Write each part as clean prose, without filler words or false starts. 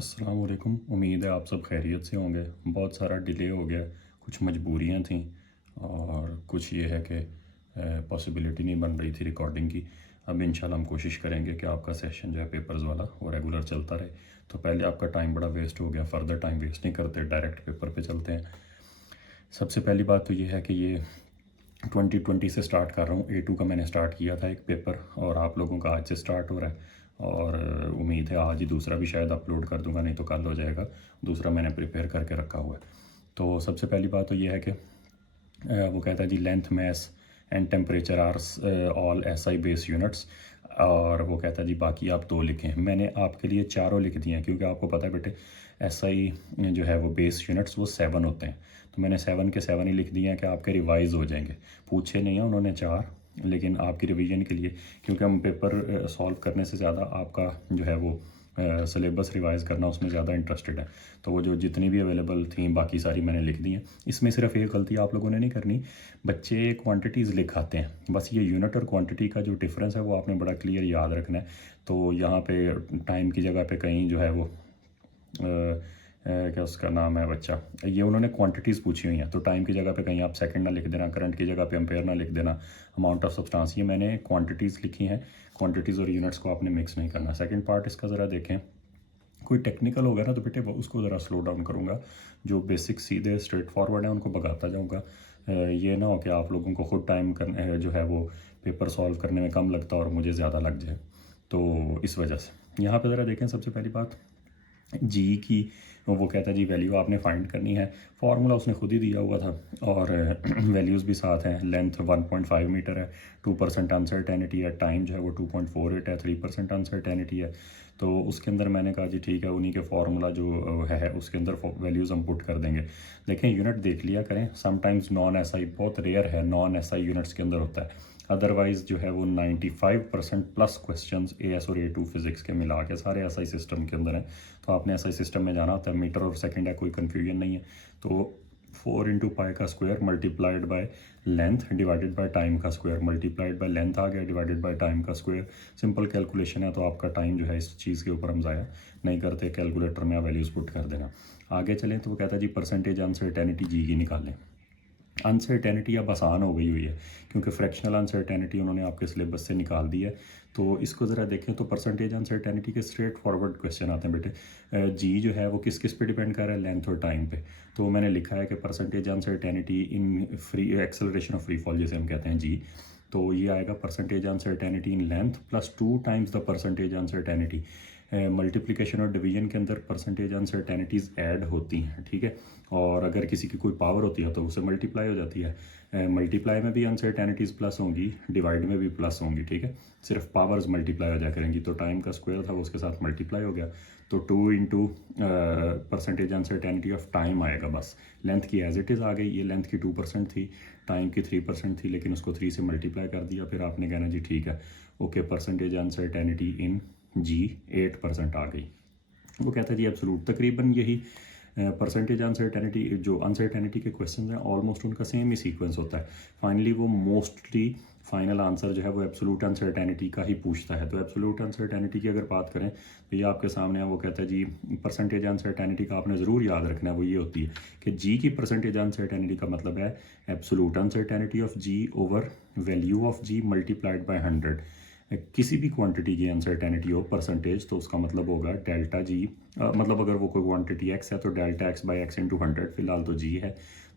अस्सलाम वालेकुम। उम्मीद है आप सब खैरियत से होंगे। बहुत सारा डिले हो गया, कुछ मजबूरियां थीं और कुछ ये है कि पॉसिबिलिटी नहीं बन रही थी रिकॉर्डिंग की। अब इंशाल्लाह हम कोशिश करेंगे कि आपका सेशन जो है पेपर्स वाला वो रेगुलर चलता रहे। तो पहले आपका टाइम बड़ा वेस्ट हो गया, फ़र्दर टाइम वेस्ट नहीं करते, डायरेक्ट पेपर पे चलते हैं। सबसे पहली बात तो ये है कि ये 2020 से स्टार्ट कर रहा हूँ। A2 का मैंने स्टार्ट किया था एक पेपर और आप लोगों का आज से स्टार्ट हो रहा है और उम्मीद है आज ही दूसरा भी शायद अपलोड कर दूंगा, नहीं तो कल हो जाएगा। दूसरा मैंने प्रिपेयर करके रखा हुआ है। तो सबसे पहली बात तो ये है कि वो कहता है जी length mass and temperature are all SI base units. और वो कहता है जी बाकी आप दो लिखें। मैंने आपके लिए चारों लिख दिए हैं क्योंकि आपको पता है बेटे SI जो है वो बेस यूनिट्स वो 7 होते हैं। तो मैंने 7 के 7 ही लिख दिए हैं कि आपके रिवाइज हो जाएंगे। पूछे नहीं है उन्होंने चार, लेकिन आपकी रिवीजन के लिए, क्योंकि हम पेपर सॉल्व करने से ज़्यादा आपका जो है वो सिलेबस रिवाइज़ करना उसमें ज़्यादा इंटरेस्टेड है। तो वो जो जितनी भी अवेलेबल थी बाकी सारी मैंने लिख दी हैं। इसमें सिर्फ एक गलती आप लोगों ने नहीं करनी, बच्चे क्वांटिटीज़ लिखाते हैं, बस ये यूनिट और क्वांटिटी का जो डिफरेंस है वो आपने बड़ा क्लियर याद रखना है। तो यहाँ पे टाइम की जगह पे कहीं जो है वो क्या उसका नाम है बच्चा, ये उन्होंने क्वांटिटीज़ पूछी हुई हैं, तो टाइम की जगह पे कहीं आप सेकंड ना लिख देना, करंट की जगह पे एम्पेयर ना लिख देना, अमाउंट ऑफ सब्सटेंस, ये मैंने क्वांटिटीज़ लिखी हैं। क्वांटिटीज़ और यूनिट्स को आपने मिक्स नहीं करना। सेकंड पार्ट इसका ज़रा देखें, कोई टेक्निकल होगा ना तो बेटे वो उसको ज़रा स्लो डाउन करूँगा। जो बेसिक सीधे स्ट्रेट फॉरवर्ड है उनको भगाता जाऊँगा। ये ना हो कि आप लोगों को खुद टाइम करने जो है वो पेपर सॉल्व करने में कम लगता और मुझे ज़्यादा लग जाए, तो इस वजह से यहाँ पे ज़रा देखें। सबसे पहली बात जी की, वो कहता है जी वैल्यू आपने फाइंड करनी है। फार्मूला उसने खुद ही दिया हुआ था और वैल्यूज़ भी साथ हैं। लेंथ 1.5 मीटर है, 2% अनसर्टेनिटी है, टाइम जो है वो 2.48 है, 3% अनसर्टेनिटी है। तो उसके अंदर मैंने कहा जी ठीक है, उन्हीं के फार्मूला जो है उसके अंदर वैल्यूज़ हम पुट कर देंगे। देखें यूनिट देख लिया करें, समटाइम्स नॉन SI, बहुत रेयर है नॉन SI यूनिट्स के अंदर होता है। अदरवाइज़ जो है वो 95% प्लस क्वेश्चंस AS और A2 फिज़िक्स के मिला के सारे SI सिस्टम के अंदर हैं। तो आपने SI सिस्टम में जाना होता है, मीटर और सेकंड है, कोई कन्फ्यूजन नहीं है। तो 4 × पाई का square multiplied by length divided by time का स्क्वायर, मल्टीप्लाइड बाय लेंथ आ गया डिवाइडेड बाय टाइम का स्क्वायर। सिंपल कैलकुलेशन है, तो आपका टाइम जो है इस चीज़ के ऊपर हम ज़ाया नहीं करते, कैलकुलेटर में आप वैल्यूज़ पुट कर देना। आगे चलें तो वो कहता है जी परसेंटेज अनसर्टेनिटी जी की निकालें। अनसर्टेनिटी अब आसान हो गई हुई है क्योंकि फ्रैक्शनल अनसर्टेनिटी उन्होंने आपके सिलेबस से निकाल दी है। तो इसको ज़रा देखें तो परसेंटेज अनसर्टेनिटी के स्ट्रेट फॉरवर्ड क्वेश्चन आते हैं बेटे। जी जो है वो किस किस पे डिपेंड कर रहा है, लेंथ और टाइम पे। तो मैंने लिखा है कि percentage uncertainty in free acceleration of free fall जैसे हम कहते हैं जी, तो ये आएगा percentage uncertainty in length plus 2 times the percentage uncertainty. Multiplication और डिवीजन के अंदर परसेंटेज अनसर्टेनिटीज़ ऐड होती हैं, ठीक है। और अगर किसी की कोई पावर होती है तो उससे मल्टीप्लाई हो जाती है। मल्टीप्लाई में भी अनसर्टेनिटीज़ प्लस होंगी, डिवाइड में भी प्लस होंगी, ठीक है। सिर्फ पावर्स मल्टीप्लाई हो जाया करेंगी। तो टाइम का स्क्वायर था वो उसके साथ मल्टीप्लाई हो गया, तो 2 × परसेंटेज अनसर्टेनिटी ऑफ टाइम आएगा बस। लेंथ की एज इट इज़ आ गई, ये लेंथ की 2% थी, टाइम की 3% थी, लेकिन उसको 3 से मल्टीप्लाई कर दिया। फिर आपने कहना जी ठीक है ओके, परसेंटेज अनसर्टेनिटी इन जी 8% आ गई। वो कहता है जी एब्सोल्यूट तकरीबन यही परसेंटेज अनसर्टेनिटी, जो अनसर्टेनिटी के क्वेश्चन हैं ऑलमोस्ट उनका सेम ही सीक्वेंस होता है। फाइनली वो मोस्टली फाइनल आंसर जो है वो एब्सोल्यूट अनसर्टेनिटी का ही पूछता है। तो एब्सोल्यूट अनसर्टेनिटी की अगर बात करें तो ये आपके सामने है। वो कहता है जी परसेंटेज अनसर्टेनिटी का आपने ज़रूर याद रखना है, वो ये होती है कि जी की परसेंटेज अनसर्टेनिटी का मतलब है absolute uncertainty of g over value of g multiplied by 100। किसी भी क्वांटिटी की अनसर्टेनिटी हो परसेंटेज, तो उसका मतलब होगा डेल्टा जी, मतलब अगर वो कोई क्वांटिटी x है तो delta x by x into 100, फिलहाल तो g है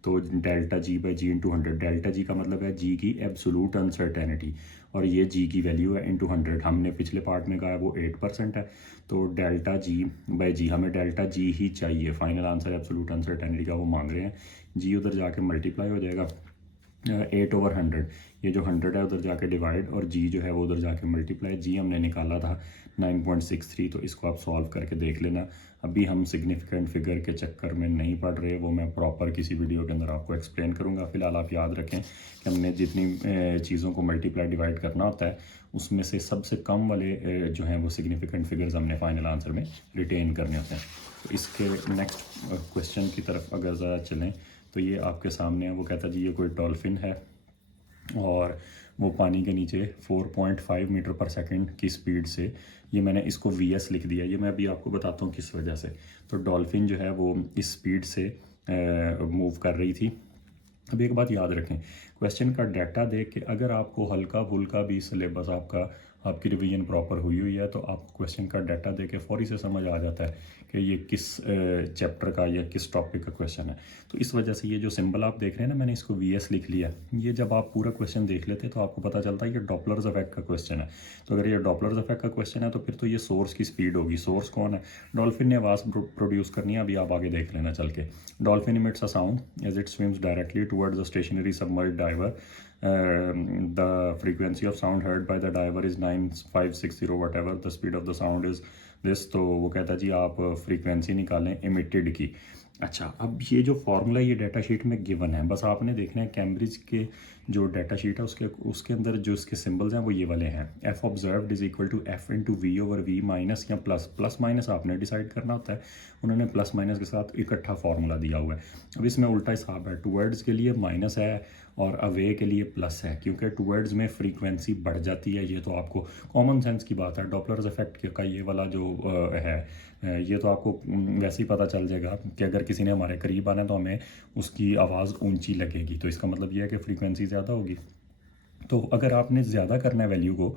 तो delta g by g into 100। Delta g का मतलब है जी की एब्सोल्यूट अनसर्टेनिटी और ये जी की वैल्यू है इंटू 100। हमने पिछले पार्ट में कहा है वो 8% है, तो डेल्टा जी बाई जी, हमें डेल्टा जी ही चाहिए। फाइनल आंसर एब्सोल्यूट अनसर्टेनिटी का वो मांग रहे हैं। जी उधर जाके मल्टीप्लाई हो जाएगा 8/100, ये जो 100 है उधर जाके डिवाइड और जी जो है वो उधर जाके मल्टीप्लाई। जी हमने निकाला था 9.63, तो इसको आप सॉल्व करके देख लेना। अभी हम सिग्निफिकेंट फिगर के चक्कर में नहीं पड़ रहे, वो मैं प्रॉपर किसी वीडियो के अंदर आपको एक्सप्लेन करूँगा। फिलहाल आप याद रखें कि हमने जितनी चीज़ों को मल्टीप्लाई डिवाइड करना होता है उसमें से सबसे कम वाले जो हैं वो सिग्निफिकेंट फिगर्स हमने फाइनल आंसर में रिटेन करने होते हैं। तो इसके नेक्स्ट क्वेश्चन की तरफ अगर ज़रा चलें तो ये आपके सामने है। वो कहता है जी ये कोई डॉल्फिन है और वो पानी के नीचे 4.5 मीटर पर सेकंड की स्पीड से, ये मैंने इसको वीएस लिख दिया, ये मैं अभी आपको बताता हूँ किस वजह से। तो डॉल्फिन जो है वो इस स्पीड से मूव कर रही थी। अब एक बात याद रखें, क्वेश्चन का डाटा देख के अगर आपको हल्का फुल्का भी सिलेबस आपकी रिवीजन प्रॉपर हुई है तो आपको क्वेश्चन का डाटा देख के फौरी से समझ आ जाता है कि ये किस चैप्टर का या किस टॉपिक का क्वेश्चन है। तो इस वजह से ये जो सिंबल आप देख रहे हैं ना, मैंने इसको वीएस लिख लिया, ये जब आप पूरा क्वेश्चन देख लेते हैं तो आपको पता चलता है ये डॉपलर्स इफेक्ट का क्वेश्चन है। तो अगर ये डॉपलर्स इफेक्ट का क्वेश्चन है तो फिर तो ये सोर्स की स्पीड होगी। सोर्स कौन है? डॉल्फिन ने आवाज़ प्रोड्यूस करनी है, अभी आप आगे देख लेना चल के। Dolphin emits a sound as it swims directly towards the stationary submerged diver. The frequency of sound heard by the diver is 9560 whatever the speed of the sound is this। तो वो कहता है जी आप फ्रीक्वेंसी निकालें emitted की। अच्छा, अब ये जो फार्मूला ये डाटा शीट में गिवन है, बस आपने देखना है कैम्ब्रिज के जो डाटा शीट है उसके अंदर जो इसके सिंबल्स हैं वो ये वाले हैं। F observed is equal to f into v over v minus या प्लस माइनस आपने डिसाइड करना होता है। उन्होंने प्लस माइनस के साथ इकट्ठा फार्मूला दिया हुआ है। अब इसमें उल्टा हिसाब है, टूवर्ड्स के लिए माइनस है और अवे के लिए प्लस है, क्योंकि टूवर्ड्स में फ्रीक्वेंसी बढ़ जाती है। ये तो आपको कॉमन सेंस की बात है। डॉपलर्स इफेक्ट का ये वाला जो है ये तो आपको वैसे ही पता चल जाएगा कि अगर किसी ने हमारे करीब आना है तो हमें उसकी आवाज़ ऊंची लगेगी, तो इसका मतलब ये है कि फ्रीक्वेंसी ज़्यादा होगी। तो अगर आपने ज़्यादा करना है वैल्यू को,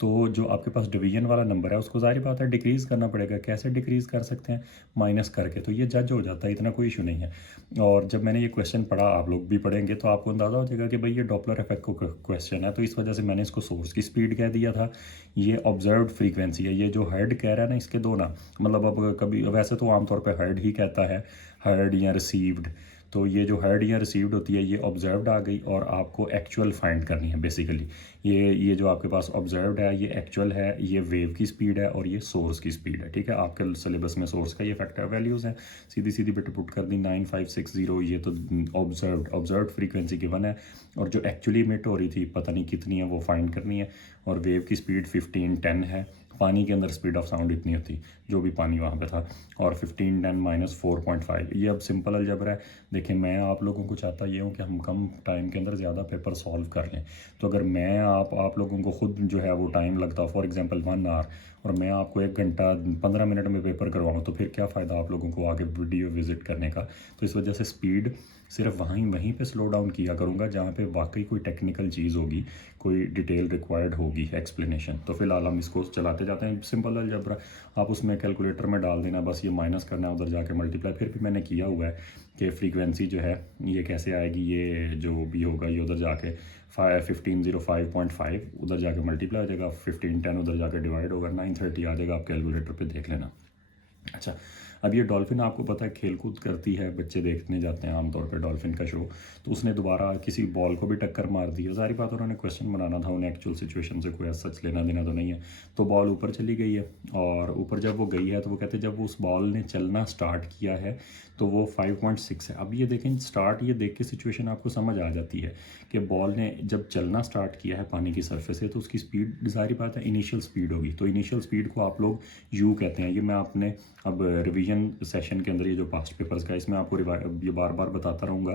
तो जो आपके पास डिवीजन वाला नंबर है उसको ज़ाहिर बात है डिक्रीज़ करना पड़ेगा। कैसे डिक्रीज़ कर सकते हैं? माइनस करके। तो ये जज हो जाता है, इतना कोई इशू नहीं है। और जब मैंने ये क्वेश्चन पढ़ा, आप लोग भी पढ़ेंगे तो आपको अंदाज़ा हो जाएगा कि भाई ये डॉपलर इफेक्ट को क्वेश्चन है, तो इस वजह से मैंने इसको सोर्स की स्पीड कह दिया था। ये ऑब्जर्व्ड फ्रीक्वेंसी है। ये जो हर्ड कह रहा है ना, इसके दो ना मतलब, अब कभी वैसे तो आमतौर पर हर्ड ही कहता है, हर्ड या रिसीव्ड। तो ये जो हर्ड या रिसीव्ड होती है ये ऑब्जर्व्ड आ गई और आपको एक्चुअल फाइंड करनी है बेसिकली। ये जो आपके पास ऑब्जर्व्ड है ये एक्चुअल है, ये वेव की स्पीड है और ये सोर्स की स्पीड है। ठीक है, आपके सिलेबस में सोर्स का ये फैक्टर वैल्यूज़ हैं, सीधी सीधी बिट पुट कर दी 9560। ये तो ऑब्जर्व्ड फ्रीक्वेंसी गिवन है और जो एक्चुअली इमिट हो रही थी पता नहीं कितनी है वो फाइंड करनी है। और वेव की स्पीड 1510 है। पानी के अंदर स्पीड ऑफ साउंड इतनी होती जो भी पानी वहाँ पे था, और 1510 माइनस 4.5। ये अब सिंपल अलजबरा है। देखिए, मैं आप लोगों को चाहता ये हूँ कि हम कम टाइम के अंदर ज़्यादा पेपर सॉल्व कर लें। तो अगर मैं आप लोगों को खुद जो है वो टाइम लगता, फॉर एग्जांपल 1 आवर, और मैं आपको 1 घंटा 15 मिनट में पेपर करवाऊँ, तो फिर क्या फ़ायदा आप लोगों को आगे वीडियो विज़िट करने का। तो इस वजह से स्पीड सिर्फ वहीं पे स्लो डाउन किया करूँगा जहाँ पे वाकई कोई टेक्निकल चीज़ होगी, कोई डिटेल रिक्वायर्ड होगी, एक्सप्लेनेशन। तो फिलहाल हम इसको चलाते जाते हैं। सिंपल अलजबरा, आप उसमें कैलकुलेटर में डाल देना, बस ये माइनस करना है, उधर जाके मल्टीप्लाई। फिर भी मैंने किया हुआ है कि फ्रीक्वेंसी जो है ये कैसे आएगी, ये जो भी होगा ये उधर जाके 1505.5 उधर जाके मल्टीप्लाई हो जाएगा, 1510 उधर जाके डिवाइड होगा, 930 आ जाएगा। आप कैलकुलेटर पे देख लेना। अच्छा, अब ये डॉल्फिन आपको पता है खेल कूद करती है, बच्चे देखने जाते हैं आमतौर पे डॉल्फिन का शो। तो उसने दोबारा किसी बॉल को भी टक्कर मार दी है। सारी बात उन्होंने क्वेश्चन बनाना था, उन्हें एक्चुअल सिचुएशन से कोई सच लेना देना तो नहीं है। तो बॉल ऊपर चली गई है और ऊपर जब वो गई है तो वो कहते हैं जब उस बॉल ने चलना स्टार्ट किया है तो वो 5.6 है। अब ये देखें स्टार्ट, ये देख के सिचुएशन आपको समझ आ जाती है कि बॉल ने जब चलना स्टार्ट किया है पानी की सरफेस से तो उसकी स्पीड ज़ाहिर बात है इनिशियल स्पीड होगी। तो इनिशियल स्पीड को आप लोग यू कहते हैं। ये मैं आपने अब रिवीजन सेशन के अंदर ये जो पास्ट पेपर्स का इसमें आपको ये बार बार बताता रहूँगा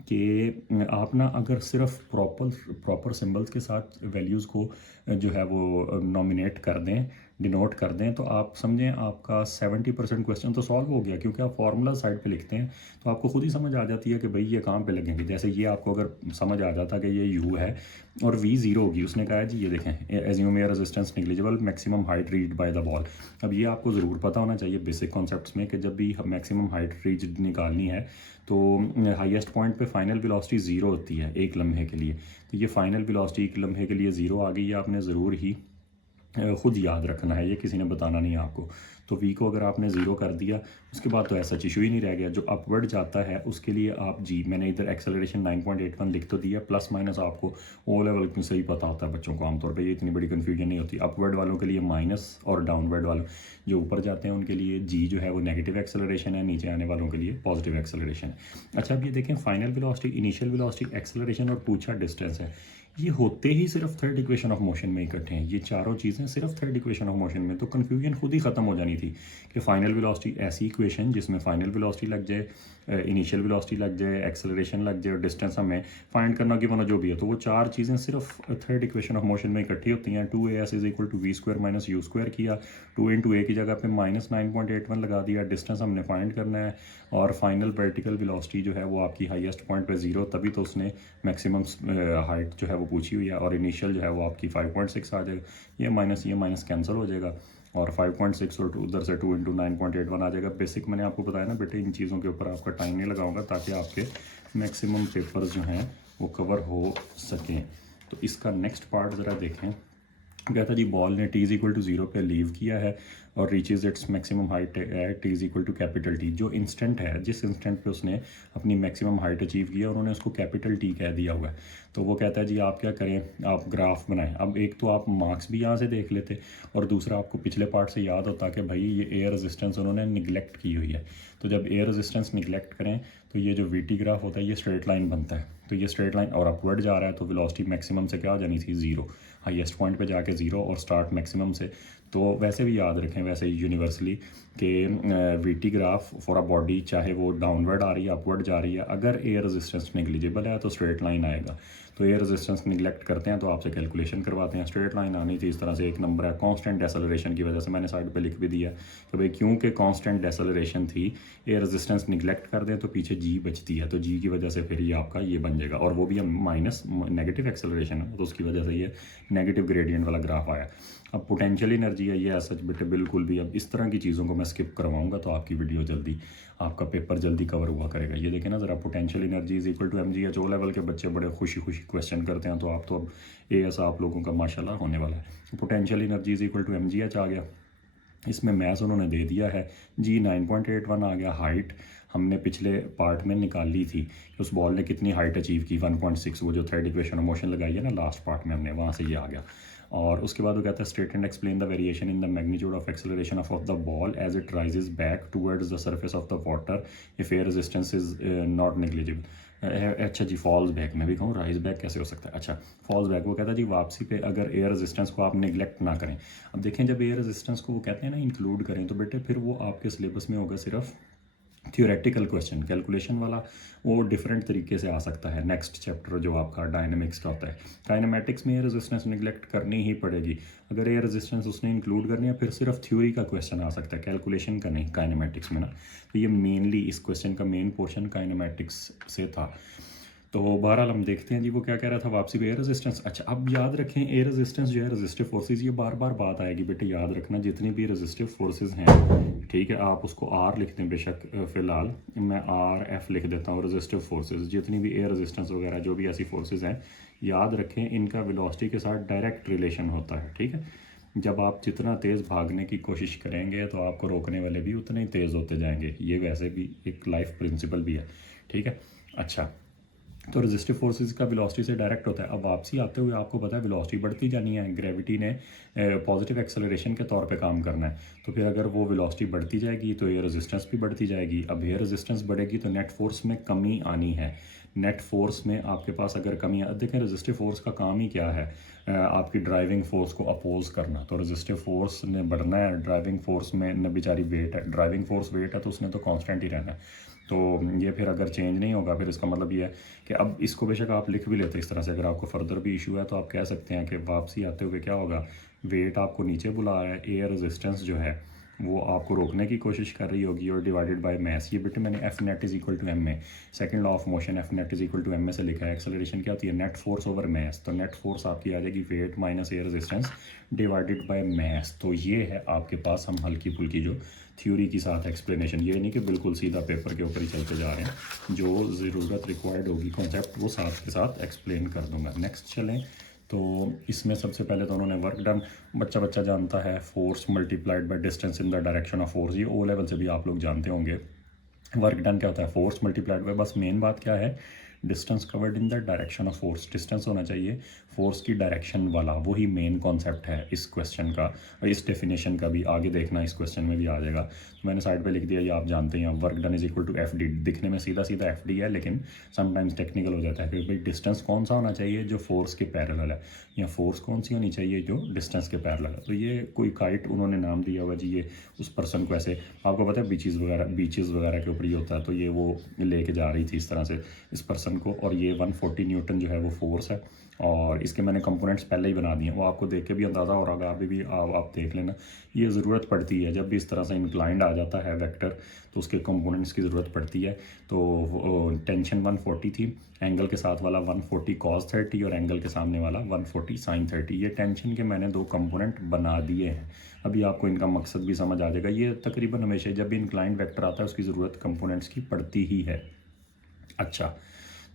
कि आप ना अगर सिर्फ प्रॉपर सिंबल्स के साथ वैल्यूज़ को जो है वो नॉमिनेट कर दें, डिनोट कर दें, तो आप समझें आपका 70% क्वेश्चन तो सॉल्व हो गया, क्योंकि आप फार्मूला साइड पे लिखते हैं तो आपको खुद ही समझ आ जाती है कि भाई ये कहाँ पे लगेंगे। जैसे ये आपको अगर समझ आ जाता कि ये यू है और वी 0 होगी, उसने कहा है जी ये देखें assume air resistance negligible maximum height reached by the ball. अब ये आपको ज़रूर पता होना चाहिए बेसिक कॉन्सेप्ट्स में कि जब भी मैक्सिमम हाइट रीच निकालनी है तो हाईएस्ट पॉइंट पे फाइनल वेलोसिटी 0 होती है 1 लम्हे के लिए। तो ये फाइनल वेलोसिटी 1 लम्हे के लिए 0 आ गई, ये आपने ज़रूर ही खुद याद रखना है, ये किसी ने बताना नहीं है आपको। तो वी को अगर आपने 0 कर दिया उसके बाद तो ऐसा इशू ही नहीं रह गया। जो अपवर्ड जाता है उसके लिए आप जी, मैंने इधर एक्सेलरेशन 9.81 लिख तो दिया, प्लस माइनस आपको ओ लेवल में सही पता होता है बच्चों को, आमतौर पे ये इतनी बड़ी कन्फ्यूजन नहीं होती। अपवर्ड वालों के लिए माइनस और डाउनवर्ड वालों जो ऊपर जाते हैं उनके लिए जी जो है वो नेगेटिव एक्सेलरेशन है, नीचे आने वालों के लिए पॉजिटिव एक्सेलरेशन है। अच्छा, अब ये देखें final velocity, initial velocity, acceleration और पूछा डिस्टेंस है, ये होते ही सिर्फ थर्ड इक्वेशन ऑफ मोशन में इकट्ठे हैं। ये चारों चीज़ें सिर्फ थर्ड इक्वेशन ऑफ मोशन में, तो कन्फ्यूजन खुद ही ख़त्म हो जानी करनी थी कि फ़ाइनल वेलोसिटी ऐसी इक्वेशन जिसमें फ़ाइनल वेलोसिटी लग जाए, इनिशियल वेलोसिटी लग जाए, एक्सेलरेशन लग जाए और डिस्टेंस हमें फाइंड करना कि वो जो भी है, तो वो चार चीज़ें सिर्फ थर्ड इक्वेशन ऑफ मोशन में इकट्ठी होती हैं। 2as is equal to v² minus u² किया, 2 इंटू ए की जगह पे -9.81 लगा दिया, डिस्टेंस हमने फाइंड करना है और फाइनल वर्टिकल वेलोसिटी जो है वो आपकी हाईएस्ट पॉइंट पे 0, तभी तो उसने मैक्सिमम हाइट जो है वो पूछी हुई है, और इनिशियल जो है वो आपकी 5.6 आ जाएगा, ये माइनस कैंसिल हो जाएगा और 5.6 और उधर से 2 इंटू 9.81 आ जाएगा। बेसिक मैंने आपको बताया ना बेटे, इन चीज़ों के ऊपर आपका टाइम नहीं लगाऊंगा ताकि आपके मैक्सिमम पेपर्स जो हैं वो कवर हो सकें। तो इसका नेक्स्ट पार्ट ज़रा देखें। कहता जी बॉल ने t इज इक्वल टू 0 पे लीव किया है और reaches its maximum height at t is equal to capital T। जो इंस्टेंट है, जिस इंस्टेंट पे उसने अपनी मैक्सिमम हाइट अचीव किया उन्होंने उसको कैपिटल T कह दिया हुआ है। तो वो कहता है जी आप क्या करें, आप ग्राफ बनाएं। अब एक तो आप मार्क्स भी यहाँ से देख लेते और दूसरा आपको पिछले पार्ट से याद होता कि भाई ये एयर रेजिस्टेंस उन्होंने निगलेक्ट की हुई है। तो जब एयर रेजिस्टेंस निगलेक्ट करें तो ये जो VT ग्राफ होता है ये स्ट्रेट लाइन बनता है। तो ये स्ट्रेट लाइन और अपवर्ड जा रहा है, तो वेलोसिटी मैक्सिमम से क्या हो जानी थी 0, हाईएस्ट पॉइंट पे जाके 0 और स्टार्ट मैक्सिमम से। तो वैसे भी याद रखें वैसे यूनिवर्सली कि VT graph for a body चाहे वो डाउनवर्ड आ रही है अपवर्ड जा रही है, अगर एयर रेजिस्टेंस नेग्लिजिबल है तो स्ट्रेट लाइन आएगा। तो एयर रेजिस्टेंस निगलेक्ट करते हैं तो आपसे कैलकुलेशन करवाते हैं, स्ट्रेट लाइन आनी थी इस तरह से। एक नंबर है कांस्टेंट डेसेलरेशन की वजह से, मैंने साइड पे लिख भी दिया कि भाई क्योंकि कांस्टेंट डेसेलरेशन थी, एयर रेजिस्टेंस निगलेक्ट कर दें तो पीछे जी बचती है, तो जी की वजह से फिर ये आपका ये बन जाएगा। और वो भी माइनस नेगेटिव एक्सेलरेशन है तो उसकी वजह से ये नेगेटिव ग्रेडियंट वाला ग्राफ आया। अब पोटेंशियल एनर्जी है ये सच बेटे बिल्कुल भी, अब इस तरह की चीज़ों को मैं स्किप करवाऊंगा तो आपकी वीडियो जल्दी, आपका पेपर जल्दी कवर हुआ करेगा। ये देखें ना ज़रा, potential energy is equal to mgh। O level के बच्चे बड़े खुशी क्वेश्चन करते हैं, तो आप तो अब AS आप लोगों का माशाल्लाह होने वाला है। Potential energy is equal to mgh आ गया, इसमें मैथ्स उन्होंने दे दिया है जी 9.81 आ गया। हाइट हमने पिछले पार्ट में निकाल ली थी कि उस बॉल ने कितनी हाइट अचीव की 1.6, वो जो थर्ड इक्वेशन ऑफ मोशन लगाई है ना लास्ट पार्ट में हमने, वहाँ से ये आ गया। और उसके बाद वो कहता है state and explain the variation in the magnitude of acceleration of the ball as it rises back towards the surface of the water if air resistance is not negligible. अच्छा जी, फॉल्स बैक, मैं भी कहूँ rise back कैसे हो सकता है। अच्छा फॉल्स बैक, वो कहता है जी वापसी पे अगर एयर रेजिस्टेंस को आप नेग्लेक्ट ना करें। अब देखें जब एयर रेजिस्टेंस को वो कहते हैं ना इंक्लूड करें, तो बेटे फिर वो आपके सिलेबस में होगा सिर्फ थियोरेटिकल क्वेश्चन, कैलकुलेशन वाला वो डिफरेंट तरीके से आ सकता है। नेक्स्ट चैप्टर जो आपका डायनेमिक्स का होता है, काइनेमेटिक्स में ये रेजिस्टेंस निगलेक्ट करनी ही पड़ेगी। अगर ये रेजिस्टेंस उसने इंक्लूड करनी है फिर सिर्फ थ्योरी का क्वेश्चन आ सकता है, कैलकुलेशन का नहीं काइनेमेटिक्स में ना। तो ये मेनली इस क्वेश्चन का मेन पोर्शन काइनेमेटिक्स से था। तो बहरहाल हम देखते हैं जी वो क्या कह रहा था वापसी पे एयर रेजिस्टेंस। अच्छा अब याद रखें एयर रेजिस्टेंस जो है रेजिस्टिव फोर्सेस, ये बार बार बात आएगी बेटे, याद रखना जितनी भी रेजिस्टिव फोर्सेस हैं, ठीक है, आप उसको R लिख दें बेशक, फ़िलहाल मैं RF लिख देता हूँ। रेजिस्टिव फोर्सेस जितनी भी एयर रेजिस्टेंस वगैरह जो भी ऐसी फोर्सेस हैं, याद रखें इनका वेलोसिटी के साथ डायरेक्ट रिलेशन होता है, ठीक है। जब आप जितना तेज़ भागने की कोशिश करेंगे तो आपको रोकने वाले भी उतने ही तेज़ होते जाएंगे, ये वैसे भी एक लाइफ प्रिंसिपल भी है, ठीक है। अच्छा तो रेजिस्टिव फोर्सेस का वेलोसिटी से डायरेक्ट होता है। अब वापसी आते हुए आपको पता है वेलोसिटी बढ़ती जानी है, ग्रेविटी ने पॉजिटिव एक्सेलरेशन के तौर पे काम करना है, तो फिर अगर वो वेलोसिटी बढ़ती जाएगी तो एयर रेजिस्टेंस भी बढ़ती जाएगी। अब एयर रेजिस्टेंस बढ़ेगी तो नेट फोर्स में कमी आनी है। नेट फोर्स में आपके पास अगर कमी देखें, रेजिस्टिव फोर्स का काम ही क्या है, आपकी ड्राइविंग फोर्स को अपोज करना। तो रेजिस्टिव फोर्स ने बढ़ना है, ड्राइविंग फोर्स में न बेचारी वेट है, ड्राइविंग फोर्स वेट है तो उसने तो कांस्टेंट ही रहना है। तो ये फिर अगर चेंज नहीं होगा फिर इसका मतलब ये है कि अब इसको बेशक आप लिख भी लेते इस तरह से, अगर आपको फर्दर भी इशू है तो आप कह सकते हैं कि वापसी आते हुए क्या होगा, वेट आपको नीचे बुला रहा है, एयर रेजिस्टेंस जो है वो आपको रोकने की कोशिश कर रही होगी और डिवाइडेड बाय मास। ये बेटे मैंने F net is equal to M में second law of motion F net is equal to M में से लिखा है। एक्सेलरेशन क्या होती है, नेट फोर्स ओवर मास। तो नेट फोर्स आपकी आ जाएगी wait minus air resistance divided by mass. तो ये है आपके पास हम हल्की फुल्की जो थ्योरी के साथ एक्सप्लेनेशन, ये नहीं कि बिल्कुल सीधा पेपर के ऊपर ही चलते जा रहे हैं, जो ज़रूरत रिक्वायर्ड होगी कॉन्सेप्ट वो साथ के साथ एक्सप्लेन कर दूंगा। नेक्स्ट चलें तो इसमें सबसे पहले तो उन्होंने वर्क डन, बच्चा जानता है force multiplied by distance in the direction of force, ये O लेवल से भी आप लोग जानते होंगे। वर्क डन क्या होता है, फोर्स मल्टीप्लाइड बाय, बस मेन बात क्या है distance covered in the direction of force, distance होना चाहिए फोर्स की डायरेक्शन वाला, वही मेन कॉन्सेप्ट है इस क्वेश्चन का और इस डेफिनेशन का भी आगे देखना इस क्वेश्चन में भी आ जाएगा। तो मैंने साइड पे लिख दिया, ये आप जानते हैं, work done is equal to f d. दिखने में सीधा सीधा एफ डी है, लेकिन समटाइम्स टेक्निकल हो जाता है कि भाई डिस्टेंस कौन सा होना चाहिए जो फोर्स के पैरेलल है, या फोर्स कौन सी होनी चाहिए जो डिस्टेंस के पैरेलल है। तो ये कोई काइट उन्होंने नाम दिया हुआ जी, ये उस पर्सन को ऐसे, आपको पता है बीचेस वगैरह के ऊपर ही होता है, तो ये वो लेके जा रही थी इस तरह से इस पर्सन को, और ये 140 न्यूटन जो है वो फोर्स है। और इसके मैंने कंपोनेंट्स पहले ही बना दिए हैं, वो आपको देख के भी अंदाज़ा हो रहा होगा, अभी भी आप देख लेना। ये ज़रूरत पड़ती है जब भी इस तरह से इंक्लाइंड आ जाता है वेक्टर, तो उसके कंपोनेंट्स की ज़रूरत पड़ती है। तो टेंशन 140 थी, एंगल के साथ वाला 140 cos 30 और एंगल के सामने वाला 140 sin 30। ये टेंशन के मैंने दो कंपोनेंट बना दिए हैं। अभी आपको इनका मकसद भी समझ आ जाएगा। ये तकरीबन हमेशा जब भी इंक्लाइंड वेक्टर आता है उसकी ज़रूरत कंपोनेंट्स की पड़ती ही है। अच्छा,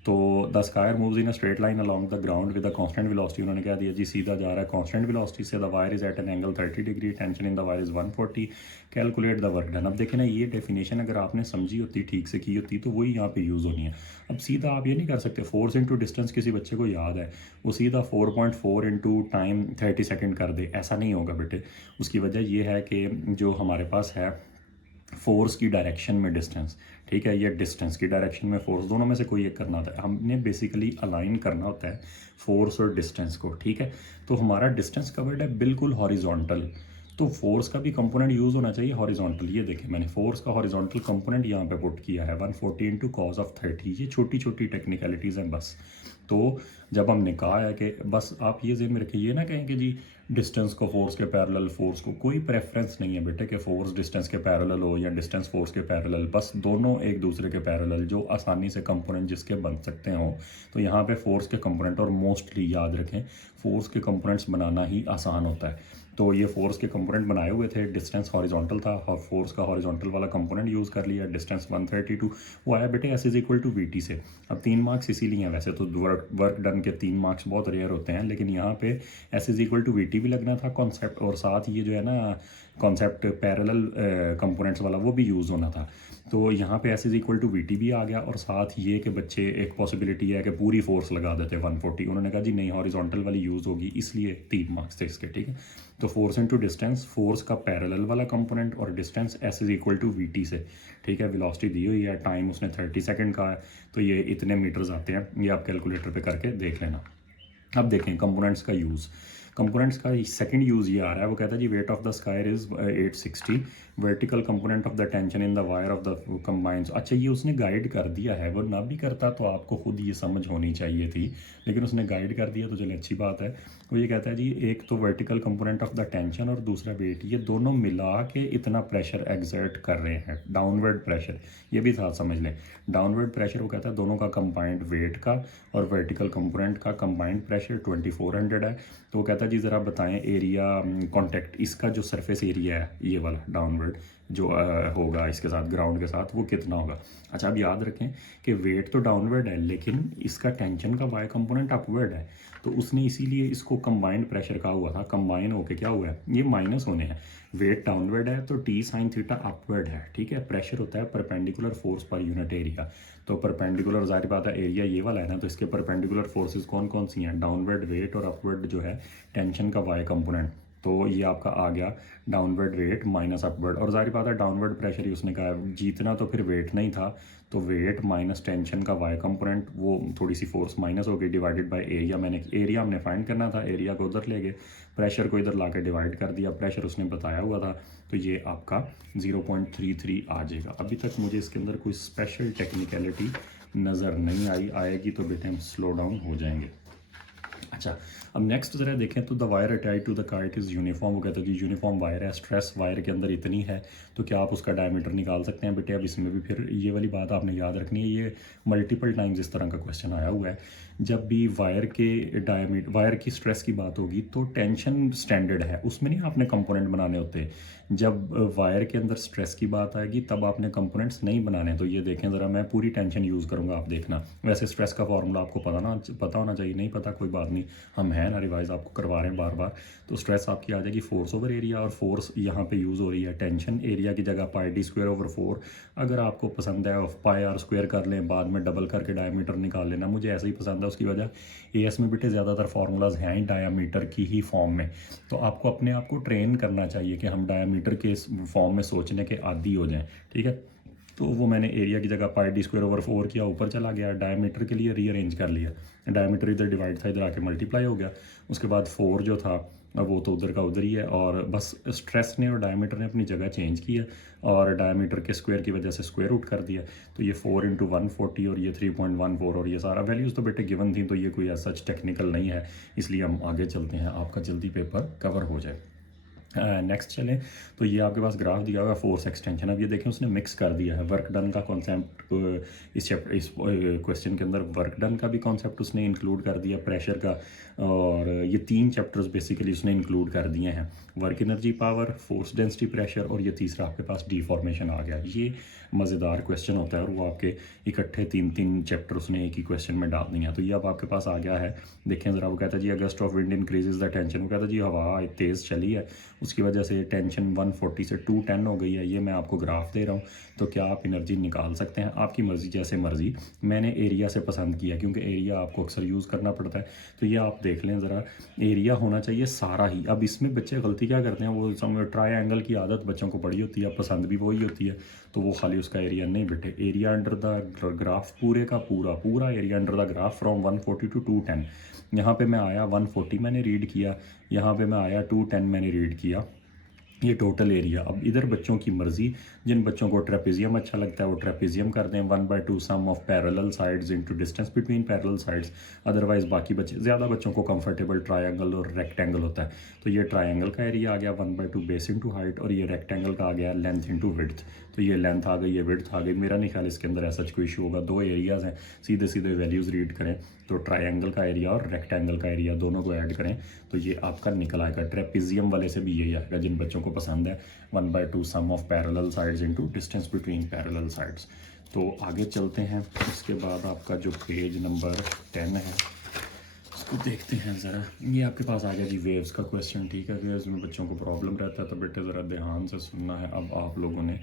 तो the skier moves in a straight line along the ground with a constant velocity, उन्होंने कह दिया जी सीधा जा रहा है कांस्टेंट वेलोसिटी से, the wire is at an angle 30 degree, tension in the wire is 140, calculate the work done. अब देखें ना, ये डेफिनेशन अगर आपने समझी होती, ठीक से की होती, तो वही यहाँ पे यूज़ होनी है। अब सीधा आप ये नहीं कर सकते, फोर्स इंटू डिस्टेंस किसी बच्चे को याद है, वो सीधा 4.4 इंटू टाइम 30 सेकेंड कर दे, ऐसा नहीं होगा बेटे। उसकी वजह ये है कि जो हमारे पास है फोर्स की डायरेक्शन में डिस्टेंस, ठीक है, ये डिस्टेंस की डायरेक्शन में फोर्स, दोनों में से कोई एक करना होता है। हमने बेसिकली अलाइन करना होता है फोर्स और डिस्टेंस को, ठीक है। तो हमारा डिस्टेंस कवर्ड है बिल्कुल हॉरिजॉन्टल, तो फोर्स का भी कंपोनेंट यूज़ होना चाहिए हॉरिजॉन्टल। ये देखें मैंने फोर्स का हॉरिजॉन्टल कंपोनेंट यहाँ पे पुट किया है 140 इंटू कॉस ऑफ 30। ये छोटी छोटी टेक्निकलिटीज़ हैं बस। तो जब हमने कहा है कि बस आप ये ज़हन में रखिए, ये ना कहें कि जी डिस्टेंस को फोर्स के पैरेलल, फोर्स को कोई प्रेफरेंस नहीं है बेटे कि फोर्स डिस्टेंस के पैरेलल हो या डिस्टेंस फोर्स के पैरेलल, बस दोनों एक दूसरे के पैरेलल जो आसानी से कंपोनेंट जिसके बन सकते हो। तो यहाँ पे फोर्स के कंपोनेंट, और मोस्टली याद रखें फोर्स के कंपोनेंट्स बनाना ही आसान होता है। तो ये फोर्स के कंपोनेंट बनाए हुए थे, डिस्टेंस हॉरिजॉन्टल था और फोर्स का हॉरिजॉन्टल वाला कंपोनेंट यूज़ कर लिया, डिस्टेंस 132 वो आया बेटे s is equal to v t से। अब 3 मार्क्स इसीलिए हैं, वैसे तो वर्क डन के 3 मार्क्स बहुत रेयर होते हैं, लेकिन यहाँ पे s is equal to v t भी लगना था कॉन्सेप्ट, और साथ ये जो है ना कॉन्सेप्ट पैरेलल कंपोनेंट्स वाला वो भी यूज़ होना था। तो यहाँ पे s is equal to v t भी आ गया, और साथ ये कि बच्चे एक पॉसिबिलिटी है कि पूरी फोर्स लगा देते 140, उन्होंने कहा जी नहीं हॉरिजॉन्टल वाली यूज़ होगी, इसलिए 3 मार्क्स थे इसके, ठीक है। तो फोर्स इंटू डिस्टेंस, फोर्स का पैरेलल वाला कंपोनेंट, और distance s is equal to v t से, ठीक है। वेलोसिटी दी हुई है, टाइम उसने 30 सेकेंड का है, तो ये इतने मीटर्स आते हैं, ये आप कैलकुलेटर पे करके देख लेना। अब देखें कंपोनेंट्स का यूज़, कंपोनेंट्स का सेकंड यूज़ ये आ रहा है, वो कहता है जी weight of the skier is 860, vertical component of the tension in the wire of the combines. अच्छा ये उसने गाइड कर दिया है, वो ना भी करता तो आपको खुद ये समझ होनी चाहिए थी, लेकिन उसने गाइड कर दिया तो चलिए अच्छी बात है। वो ये कहता है जी एक तो vertical component of the tension और दूसरा वेट, ये दोनों मिला के इतना प्रेशर एग्जर्ट कर रहे हैं, डाउनवर्ड प्रेशर, ये भी साथ समझ लें। डाउनवर्ड प्रेशर वो कहता है दोनों का कंबाइंड वेट का और वर्टिकल कंपोनेंट का कंबाइंड प्रेशर 2400 है। तो वो कहता है जी ज़रा बताएं एरिया कॉन्टैक्ट, इसका जो सरफेस एरिया है ये वाला डाउनवर्ड जो होगा इसके साथ ग्राउंड के साथ, वो कितना होगा। अच्छा अब याद रखें कि वेट तो डाउनवर्ड है, लेकिन इसका टेंशन का वाई कंपोनेंट अपवर्ड है, तो उसने इसीलिए इसको कंबाइंड प्रेशर कहा हुआ था, कंबाइन होके क्या हुआ है ये माइनस होने हैं। वेट डाउनवर्ड है तो टी साइन थीटा अपवर्ड है, ठीक है। प्रेशर होता है perpendicular force per unit area, तो परपेंडिकुलर जाहिर बात है एरिया ये वाला है ना, तो इसके परपेंडिकुलर फोर्सेस कौन कौन सी हैं, डाउनवर्ड वेट और अपवर्ड जो है टेंशन का वाई कंपोनेंट। तो ये आपका आ गया डाउनवर्ड वेट माइनस अपवर्ड, और जाहिर बात है डाउनवर्ड प्रेशर ही उसने कहा, जीतना तो फिर वेट नहीं था, तो वेट माइनस टेंशन का वाई कंपोनेंट, वो थोड़ी सी फोर्स माइनस हो गई, डिवाइडेड बाय एरिया। एरिया हमने फाइंड करना था, एरिया को उधर ले गए, प्रेशर को इधर ला के डिवाइड कर दिया, प्रेशर उसने बताया हुआ था, तो ये आपका 0.33 आ जाएगा। अभी तक मुझे इसके अंदर कोई स्पेशल टेक्निकलिटी नज़र नहीं आएगी तो बेटे हम स्लो डाउन हो जाएंगे। अच्छा अब नेक्स्ट ज़रा देखें तो the wire attach to the kite is uniform, वो कहते हैं जी यूनिफॉर्म वायर है, स्ट्रेस वायर के अंदर इतनी है, तो क्या आप उसका डायमीटर निकाल सकते हैं बेटे। अब इसमें भी फिर ये वाली बात आपने याद रखनी है, ये मल्टीपल टाइम्स इस तरह का क्वेश्चन आया हुआ है। जब भी वायर की स्ट्रेस की बात होगी तो टेंशन स्टैंडर्ड है, उसमें नहीं आपने कंपोनेंट बनाने होते। जब वायर के अंदर स्ट्रेस की बात आएगी तब आपने कंपोनेंट्स नहीं बनाने। तो ये देखें ज़रा, मैं पूरी टेंशन यूज़ करूँगा, आप देखना। वैसे स्ट्रेस का फॉर्मूला आपको पता होना चाहिए, नहीं पता कोई बात नहीं, नहीं, हम हैं ना रिवाइज आपको करवा रहे हैं बार बार। तो स्ट्रेस आपकी आ जाएगी फोर्स ओवर एरिया, और फोर्स यहाँ पे यूज़ हो रही है टेंशन एरिया की जगह पाई डी स्क्वायर ओवर 4। अगर आपको पसंद है पाई आर स्क्वायर कर लें, बाद में डबल करके डायमीटर निकाल लेना, मुझे ऐसे ही पसंद है। उसकी वजह एएस में बेटे ज़्यादातर फार्मूलाज हैं ही डायामीटर की ही फॉर्म में, तो आपको अपने आप को ट्रेन करना चाहिए कि हम डायामीटर के इस फॉर्म में सोचने के आदी हो जाएं, ठीक है। तो वो मैंने एरिया की जगह पाई डी स्क्वायर ओवर 4 किया, ऊपर चला गया, डायमीटर के लिए रीअरेंज कर लिया, डायमीटर इधर डिवाइड था, इधर आके मल्टीप्लाई हो गया। उसके बाद 4 जो था वो तो उधर का उधर ही है, और बस स्ट्रेस ने और डायमीटर ने अपनी जगह चेंज किया, और डायमीटर के स्क्वायर की वजह से स्क्वायर रूट कर दिया। तो ये 4 × 140 और ये 3.14, और ये सारा वैल्यूज़ तो बेटे गिवन थी, तो ये कोई सच टेक्निकल नहीं है, इसलिए हम आगे चलते हैं, आपका जल्दी पेपर कवर हो जाए। नेक्स्ट चलें तो ये आपके पास ग्राफ दिया हुआ है फोर्स एक्सटेंशन। अब ये देखें उसने मिक्स कर दिया है वर्क डन का कॉन्सेप्ट, इस क्वेश्चन के अंदर वर्क डन का भी कॉन्सेप्ट उसने इंक्लूड कर दिया, प्रेशर का, और ये 3 चैप्टर्स बेसिकली उसने इंक्लूड कर दिए हैं, work energy power, force density pressure, और ये तीसरा आपके पास डिफॉर्मेशन आ गया। ये मज़ेदार क्वेश्चन होता है, और वो आपके इकट्ठे 3-3 चैप्टर उसने एक ही क्वेश्चन में डाल दिए हैं। तो ये अब आपके पास आ गया है, देखें ज़रा। वो कहता है जी a gust of wind increases the tension, वो कहता है जी हवा तेज़ चली है, उसकी वजह से टेंशन 140 से 210 हो गई है। ये मैं आपको ग्राफ दे रहा हूँ, तो क्या आप एनर्जी निकाल सकते हैं? आपकी मर्ज़ी, जैसे मर्ज़ी। मैंने एरिया से पसंद किया क्योंकि एरिया आपको अक्सर यूज़ करना पड़ता है। तो ये आप देख लें ज़रा, एरिया होना चाहिए सारा ही। अब इसमें बच्चे गलती क्या करते हैं, वो ट्रायंगल की आदत बच्चों को बड़ी होती है, पसंद भी वही होती है, तो वो खाली उसका एरिया नहीं बेटे, एरिया अंडर द ग्राफ पूरे का पूरा area under the graph from 140 to 210। यहाँ पे मैं आया 140 मैंने रीड किया, यहाँ पे मैं आया 210 मैंने रीड किया, ये टोटल एरिया। अब इधर बच्चों की मर्ज़ी, जिन बच्चों को ट्रेपेजियम अच्छा लगता है वो ट्रेपेजियम कर दें, 1/2 sum of parallel sides into distance between parallel sides. Otherwise बाकी बच्चे, ज़्यादा बच्चों को कंफर्टेबल ट्रायंगल और रेक्टेंगल होता है, तो ये ट्रायंगल का एरिया आ गया 1/2 बेस इंटू हाइट, और ये रेक्टेंगल का आ गया लेंथ इंटू विड्थ। तो ये लेंथ आ गई, ये विड्थ आ गई। मेरा नहीं ख्याल इसके अंदर ऐसा कोई इशू होगा, 2 एरियाज़ हैं, सीधे सीधे वैल्यूज़ रीड करें तो ट्रायंगल का एरिया और रेक्टेंगल का एरिया दोनों को ऐड करें तो ये आपका निकल आएगा। ट्रेपेजियम वाले से भी यही आएगा, जिन बच्चों को पसंद है 1/2 sum of parallel sides into distance between parallel sides. तो आगे चलते हैं, इसके बाद आपका जो पेज नंबर 10 है उसको देखते हैं ज़रा। ये आपके पास आ गया जी वेव्स का क्वेश्चन, ठीक है। वेव्स में बच्चों को प्रॉब्लम रहता है, तो बेटे ज़रा ध्यान से सुनना है। अब आप लोगों ने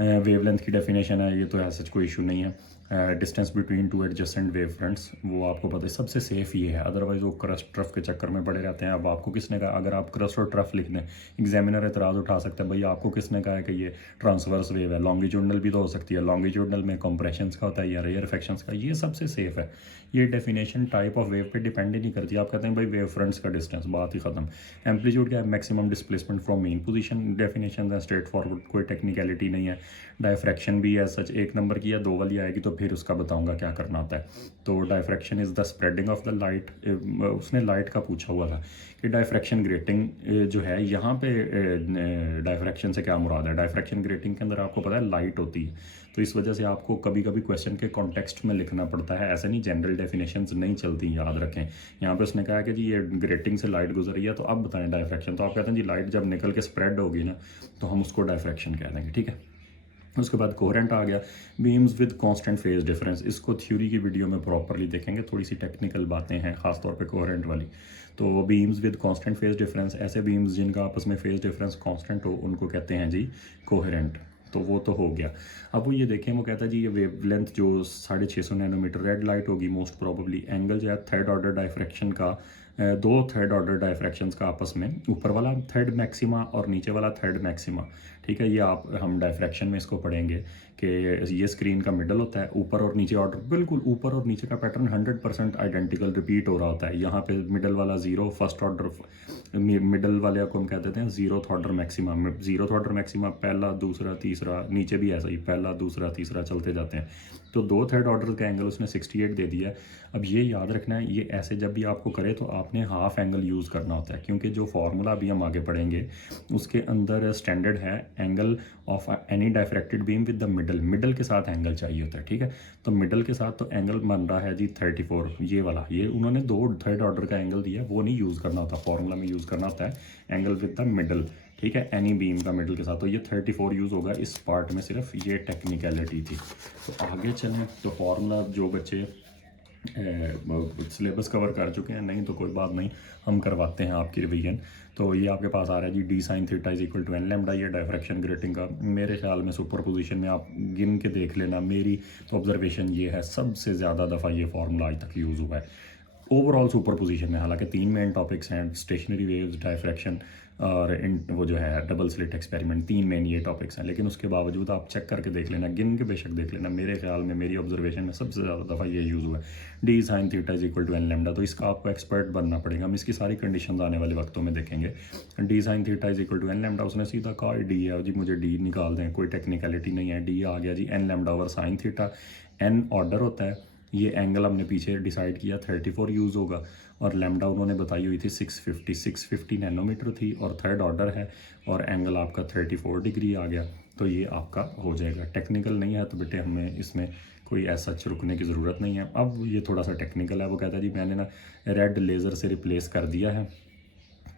वेवलेंथ की डेफिनेशन है, ये तो ऐसा कोई इशू नहीं है। Distance between 2 adjacent wave fronts, वो आपको पता है सबसे सेफ ये है, अदरवाइज वो क्रस्ट ट्रफ के चक्कर में पड़े रहते हैं। अब आपको किसने कहा, अगर आप क्रस्ट और ट्रफ लिख दें एग्जामिनर एतराज़ उठा सकता है, भाई आपको किसने कहा है कि ये ट्रांसवर्स वेव है, लॉन्गिट्यूडनल भी तो हो सकती है, लॉन्गिट्यूडनल में कंप्रेशंस का होता है या रेयरफेक्शंस का, ये सबसे सेफ है। ये डेफिनेशन टाइप ऑफ वेव पे डिपेंड ही नहीं करती। आप कहते हैं भाई वेव फ्रंट्स का डिस्टेंस, बात ही खत्म। एम्पलीट्यूड क्या है, maximum displacement from main position. Definition है स्ट्रेट फॉरवर्ड, कोई टेक्निकलिटी नहीं है। डायफ्रैक्शन भी है सच 1 नंबर की या 2 वाली आएगी तो फिर उसका बताऊंगा क्या करना होता है। तो diffraction is the spreading of the light, उसने लाइट का पूछा हुआ था कि डायफ्रैक्शन ग्रेटिंग जो है यहाँ पे डायफ्रैक्शन से क्या मुराद है। डायफ्रैक्शन ग्रेटिंग के अंदर आपको पता है लाइट होती है, तो इस वजह से आपको कभी कभी क्वेश्चन के कॉन्टेक्स्ट में लिखना पड़ता है, ऐसे नहीं जनरल डेफिनेशंस नहीं चलती, याद रखें। यहाँ पे उसने कहा कि जी ये ग्रेटिंग से लाइट गुजर रही है, तो अब बताएं डायफ्रैक्शन, तो आप कहते हैं जी लाइट जब निकल के स्प्रेड होगी ना तो हम उसको डायफ्रैक्शन कह देंगे, ठीक है। उसके बाद कोहेरेंट आ गया, beams with constant phase difference. इसको थ्योरी की वीडियो में प्रॉपरली देखेंगे, थोड़ी सी टेक्निकल बातें हैं खासतौर पे कोहेरेंट वाली। तो beams with constant phase difference, ऐसे बीम्स जिनका आपस में फेज डिफरेंस कांस्टेंट हो उनको कहते हैं जी कोहेरेंट। तो वो तो हो गया। अब वो ये देखें, वो कहता है जी ये वेवलेंथ जो 650 नैनोमीटर रेड लाइट होगी मोस्ट प्रोबेबली, एंगल जो है थर्ड ऑर्डर डायफ्रैक्शन का, 2 थर्ड ऑर्डर डायफ्रैक्शंस का आपस में, ऊपर वाला थर्ड मैक्सिमा और नीचे वाला थर्ड मैक्सिमा, ठीक है। ये हम डायफ्रैक्शन में इसको पढ़ेंगे कि ये स्क्रीन का मिडल होता है, ऊपर और नीचे ऑर्डर बिल्कुल ऊपर और नीचे का पैटर्न 100% आइडेंटिकल रिपीट हो रहा होता है। यहाँ पे मिडल वाला 0 फर्स्ट ऑर्डर, मिडल वाले को हम कह देते हैं 0th order maxima. 0th order maxima पहला दूसरा तीसरा, नीचे भी ऐसा ही पहला दूसरा तीसरा चलते जाते हैं। तो 2 थर्ड ऑर्डर का एंगल उसने 68 दे दिया है। अब ये याद रखना है, ये ऐसे जब भी आपको करे तो आपने हाफ एंगल यूज़ करना होता है, क्योंकि जो फार्मूला अभी हम आगे पढ़ेंगे उसके अंदर स्टैंडर्ड है angle of any diffracted beam with the middle के साथ एंगल चाहिए होता है, ठीक है। तो मिडल के साथ तो एंगल बन रहा है जी 34, ये वाला, ये उन्होंने 2 थर्ड ऑर्डर का एंगल दिया, वो नहीं यूज़ करना होता, फार्मूला में यूज़ करना होता है एंगल विद द मिडल, ठीक है, एनी बीम का मिडल के साथ। तो ये 34 यूज़ होगा इस पार्ट में, सिर्फ ये टेक्निकलिटी थी। तो आगे चलें, तो फार्मूला जो बच्चे सिलेबस कवर कर चुके हैं, नहीं तो कोई बात नहीं, हम करवाते हैं आपकी रिवीजन। तो ये आपके पास आ रहा है जी d sine theta is equal to n lambda, ये डायफ्रैक्शन ग्रेटिंग का मेरे ख्याल में सुपर पोजिशन में आप गिन के देख लेना, मेरी तो ऑब्जर्वेशन ये है सबसे ज़्यादा दफ़ा ये फार्मूला आज तक यूज़ हुआ है ओवरऑल सुपर पोजीशन में। हालांकि 3 मेन टॉपिक्स हैं, स्टेशनरी वेव्स, डायफ्रैक्शन और वो जो है डबल स्लिट एक्सपेरिमेंट, 3 मेन ये टॉपिक्स हैं। लेकिन उसके बावजूद आप चेक करके देख लेना, गिन के बेशक देख लेना, मेरे ख्याल में मेरी ऑब्जर्वेशन में सबसे ज़्यादा दफ़ा ये यूज़ हुआ है d sine theta is equal to n lambda. तो इसका आपको एक्सपर्ट बनना पड़ेगा, हम इसकी सारी कंडीशन आने वाले वक्तों में देखेंगे। D sine theta is equal to n lambda, उसने सीधा कहा डी है जी, मुझे डी निकाल दें, कोई टेक्निकलिटी नहीं है, डी आ गया जी N lambda over sine theta. N order होता है, ये एंगल हमने पीछे डिसाइड किया 34 यूज़ होगा, और लैम्डा उन्होंने बताई हुई थी 650 नैनोमीटर थी, और थर्ड ऑर्डर है, और एंगल आपका 34 डिग्री आ गया। तो ये आपका हो जाएगा। टेक्निकल नहीं है तो बेटे हमें इसमें कोई ऐसा रुकने की ज़रूरत नहीं है। अब ये थोड़ा सा टेक्निकल है। वो कहता है जी मैंने ना रेड लेज़र से रिप्लेस कर दिया है,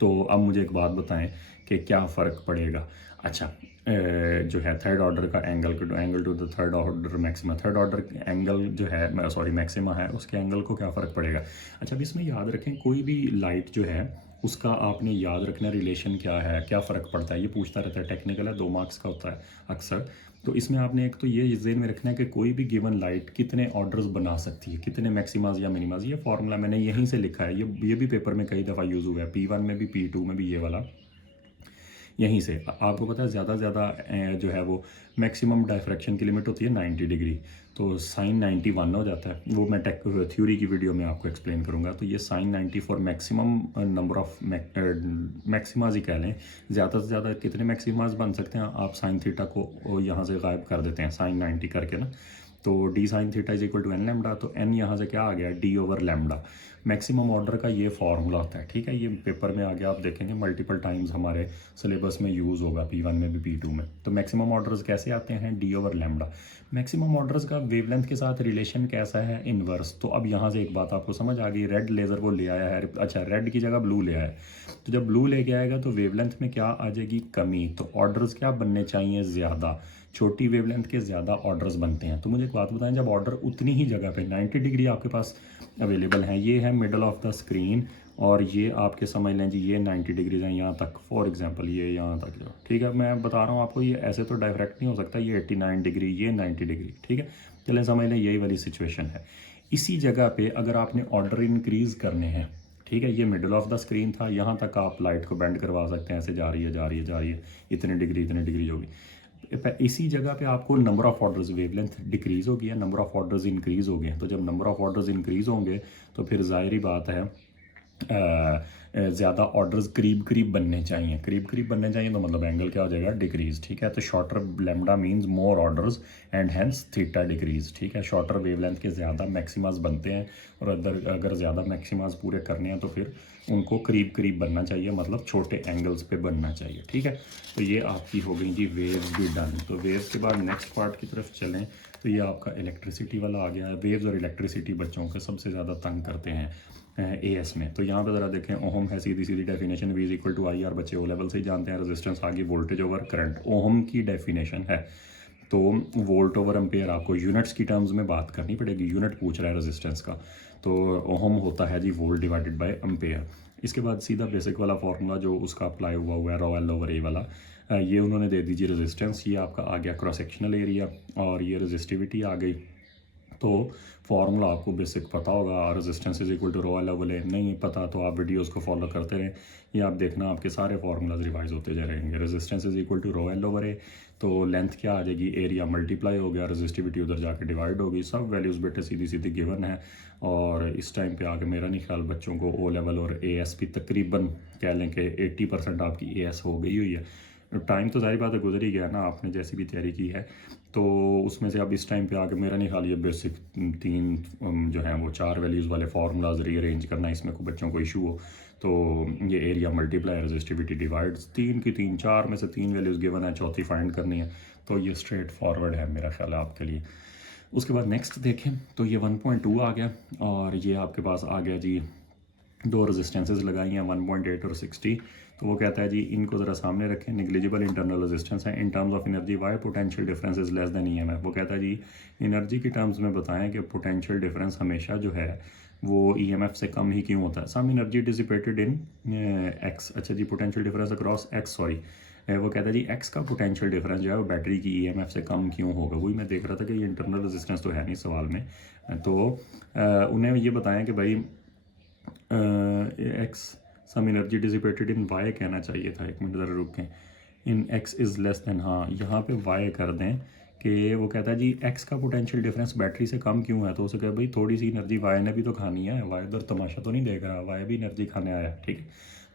तो अब मुझे एक बात बताएं कि क्या फ़र्क पड़ेगा। अच्छा, जो है थर्ड ऑर्डर का angle to the third order maxima, third order angle जो है सॉरी मैक्सिमा है, उसके एंगल को क्या फ़र्क पड़ेगा। अच्छा, अब इसमें याद रखें कोई भी लाइट जो है उसका आपने याद रखना रिलेशन क्या है, क्या फ़र्क पड़ता है, ये पूछता रहता है। टेक्निकल है, 2 मार्क्स का होता है अक्सर। तो इसमें आपने एक तो ये ज़हन में रखना है कि कोई भी गिवन लाइट कितने ऑर्डर्स बना सकती है, कितने मैक्सिमाज या मिनिमाज। ये फार्मूला मैंने यहीं से लिखा है, ये भी पेपर में कई दफ़ा यूज़ हुआ है, P1 में भी P2 में भी, ये वाला यहीं से। आपको पता है ज़्यादा जो है वो मैक्सिमम डायफ्रैक्शन की लिमिट होती है 90 डिग्री, तो साइन 91 हो जाता है। वो मैं थ्योरी की वीडियो में आपको एक्सप्लेन करूँगा। तो ये sine 90 for maximum number of maximas ही कह लें, ज़्यादा से ज़्यादा कितने मैक्सिमाज बन सकते हैं। आप साइन थीटा को यहाँ से गायब कर देते हैं साइन 90 करके ना, तो d sine theta is equal to n lambda, तो एन यहाँ से क्या आ गया, d over lambda. Maximum order का ये फार्मूला होता है, ठीक है। ये पेपर में आ गया, आप देखेंगे मल्टीपल टाइम्स हमारे सिलेबस में यूज़ होगा, P1 में भी P2 में। तो मैक्सिमम ऑर्डर्स कैसे आते हैं, D over lambda. Maximum orders का वेवलेंथ के साथ रिलेशन कैसा है, इनवर्स। तो अब यहाँ से एक बात आपको समझ आ गई, रेड लेज़र वो ले आया है, अच्छा रेड की जगह ब्लू ले आया है, तो जब ब्लू लेके आएगा तो वेवलेंथ में क्या आ जाएगी, कमी। तो ऑर्डर्स क्या बनने चाहिए, ज़्यादा। छोटी वेवलेंथ के ज़्यादा ऑर्डर्स बनते हैं। तो मुझे एक बात बताएं, जब ऑर्डर उतनी ही जगह पे 90 डिग्री आपके पास अवेलेबल हैं, ये है मिडल ऑफ द स्क्रीन, और ये आपके समझ लें जी ये 90 डिग्रीज हैं यहाँ तक, फॉर एग्जांपल ये यहाँ तक जो, ठीक है। मैं बता रहा हूँ आपको, ये ऐसे तो डायरेक्ट नहीं हो सकता, ये 89 डिग्री, ये 90 डिग्री, ठीक है। चलें समझ लें यही वाली सिचुएशन है। इसी जगह पे अगर आपने ऑर्डर इंक्रीज़ करने हैं, ठीक है, ये मिडल ऑफ द स्क्रीन था, यहाँ तक आप लाइट को बेंड करवा सकते हैं, ऐसे जा रही है, इतने डिग्री होगी। इसी जगह पे आपको number of orders, wavelength decrease हो गया, नंबर ऑफ ऑर्डर्स इंक्रीज़ हो गए। तो जब नंबर ऑफ ऑर्डर्स इंक्रीज़ होंगे तो फिर ज़ाहिर बात है ज़्यादा ऑर्डर्स करीब बनने चाहिए, करीब बनने चाहिए, तो मतलब एंगल क्या हो जाएगा, डिक्रीज़, ठीक है। तो shorter lambda means more orders and hence theta decrease, ठीक है। शॉर्टर वेवलेंथ के ज़्यादा मैक्सिमास बनते हैं, और अगर ज़्यादा मैक्सिमास पूरे करने हैं तो फिर उनको करीब बनना चाहिए, मतलब छोटे एंगल्स पे बनना चाहिए, ठीक है। तो ये आपकी हो गई जी वेव्स भी डन। तो वेव्स के बाद नेक्स्ट पार्ट की तरफ चलें, तो ये आपका इलेक्ट्रिसिटी वाला आ गया है। वेव्स और इलेक्ट्रिसिटी बच्चों को सबसे ज़्यादा तंग करते हैं एएस में। तो यहाँ पे ज़रा देखें, ओहम है सीधी definition, V is equal to I, R बच्चे ओ लेवल से ही जानते हैं। रेजिस्टेंस आगे वोल्टेज ओवर करंट, ओहम की डेफिनेशन है। तो वोल्ट ओवर एम्पेयर आपको यूनिट्स की टर्म्स में बात करनी पड़ेगी, यूनिट पूछ रहा है रेजिस्टेंस का, तो ओहम होता है जी वोल्ट डिवाइडेड बाय एम्पेयर। इसके बाद सीधा बेसिक वाला फार्मूला जो उसका अप्लाई हुआ है, रॉ एल ओवर ए वाला, ये उन्होंने दे दीजिए रेजिस्टेंस, ये आपका आ गया क्रॉस सेक्शनल एरिया, और ये रेजिस्टिविटी आ गई। तो फार्मूला आपको बेसिक पता होगा, resistance is equal to rho L over A. नहीं पता तो आप वीडियोस को फॉलो करते रहें, ये आप देखना आपके सारे फार्मूलाज रिवाइज होते जा रहेंगे। Resistance is equal to rho L over A, तो लेंथ क्या आ जाएगी, एरिया मल्टीप्लाई हो गया, रेजिस्टिविटी उधर जाके डिवाइड होगी। सब वैल्यूज़ बेटे सीधी गिवन है। और इस टाइम पे आके मेरा नहीं ख्याल बच्चों को ओ लेवल और ए एस भी तकरीबन कह लें कि 80% आपकी ए एस हो गई हुई है। टाइम तो जाहिर बात है गुजर ही गया ना, आपने जैसी भी तैयारी की है, तो उसमें से अब इस टाइम पे आके मेरा नहीं ख्याल ये बेसिक 3 जो है वो 4 वैल्यूज़ वाले फार्मूलाज रीअरेंज करना, इसमें कोई बच्चों को इशू हो तो ये एरिया मल्टीप्लाई, रेजिस्टिविटी डिवाइड्स, 3 की 3, 4 में से 3 वैल्यूज़ गिवन है, चौथी फाइंड करनी है। तो ये स्ट्रेट फॉरवर्ड है मेरा ख्याल है आपके लिए। उसके बाद नेक्स्ट देखें तो ये 1.2 आ गया, और ये आपके पास आ गया जी दो रेजिस्टेंसेस लगाई हैं 1.8 और 60। तो वो कहता है जी इनको ज़रा सामने रखें, निगलिजिबल इंटरनल रेजिस्टेंस है in terms of energy why potential difference is less than EMF. वो कहता है जी एनर्जी की टर्म्स में बताएं कि पोटेंशियल डिफरेंस हमेशा जो है वो ईएमएफ से कम ही क्यों होता है। Some energy dissipated in X. अच्छा जी potential difference across X, sorry वो कहता है जी एक्स का पोटेंशियल डिफरेंस जो है वो बैटरी की ईएमएफ से कम क्यों होगा। वही मैं देख रहा था कि ये इंटरनल रेजिस्टेंस तो है नहीं सवाल में। तो उन्हें ये बताएं कि भाई x some energy dissipated in y कहना चाहिए था, एक मिनट ज़रा रुकें। In x is less than, हाँ यहाँ पे वाई कर दें कि वो कहता है जी एक्स का पोटेंशियल डिफरेंस बैटरी से कम क्यों है। तो उसे कहे भाई थोड़ी सी एनर्जी वाई ने भी तो खानी है, वाई उधर तमाशा तो नहीं देख रहा, वाई भी एनर्जी खाने आया, ठीक है।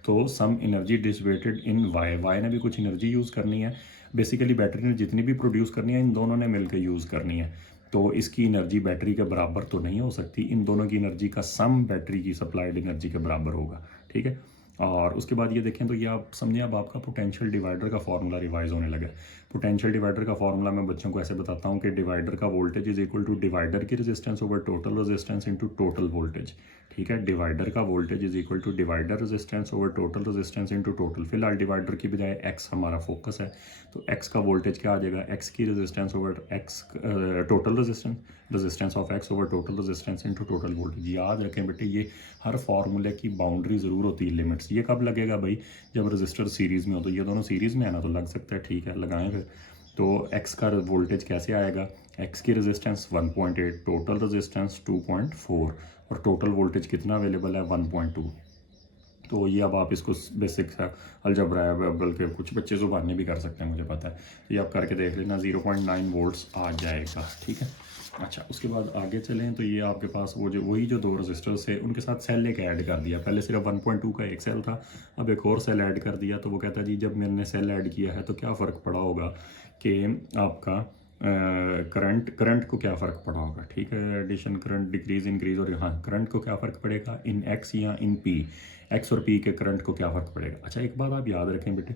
तो some energy dissipated in y, y ने भी कुछ एनर्जी यूज़ करनी है। बेसिकली बैटरी ने जितनी भी प्रोड्यूस करनी है इन दोनों ने मिलकर यूज़ करनी है। तो इसकी एनर्जी बैटरी के बराबर तो नहीं हो सकती, इन दोनों की एनर्जी का सम बैटरी की सप्लाइड एनर्जी के बराबर होगा, ठीक है। और उसके बाद ये देखें तो ये आप समझें अब आपका पोटेंशियल डिवाइडर का फॉर्मूला रिवाइज होने लगा। पोटेंशियल डिवाइडर का फॉर्मूला मैं बच्चों को ऐसे बताता हूँ कि डिवाइडर का voltage is equal to divider की resistance over total resistance into total voltage, ठीक है। डिवाइडर का voltage is equal to divider resistance over total resistance into total. फिलहाल डिवाइडर की बजाय एक्स हमारा फोकस है, तो एक्स का वोल्टेज क्या आ जाएगा, एक्स की resistance over x total resistance of x over total resistance into total voltage. याद रखें बेटे ये हर फार्मूले की बाउंड्री ज़रूर होती है, लिमिट्स। ये कब लगेगा भाई, जब रजिस्टर सीरीज़ में हो। तो ये दोनों सीरीज़ में है ना, तो लग सकता है, ठीक है लगाएं फिर। तो एक्स का वोल्टेज कैसे आएगा, एक्स की रेजिस्टेंस 1.8, टोटल रेजिस्टेंस 2.4 और टोटल वोल्टेज कितना अवेलेबल है 1.2। तो ये अब आप इसको बेसिक अलजबरा है, बल्कि कुछ बच्चे ज़ुबानी भी कर सकते हैं मुझे पता है, तो ये आप करके देख लेना 0.9 वोल्ट्स आ जाएगा, ठीक है। अच्छा उसके बाद आगे चलें तो ये आपके पास वो जो वही जो दो रजिस्टर्स थे उनके साथ सेल एक ऐड कर दिया। पहले सिर्फ 1.2 का एक सेल था, अब एक और सेल ऐड कर दिया। तो वो कहता है जी जब मैंने सेल ऐड किया है तो क्या फ़र्क पड़ा होगा कि आपका करंट को क्या फ़र्क पड़ा होगा, ठीक है। एडिशन करंट डिक्रीज इंक्रीज, और हाँ करंट को क्या फ़र्क पड़ेगा इन एक्स या इन पी, एक्स और पी के करंट को क्या फ़र्क पड़ेगा। अच्छा एक बात आप याद रखें बेटे,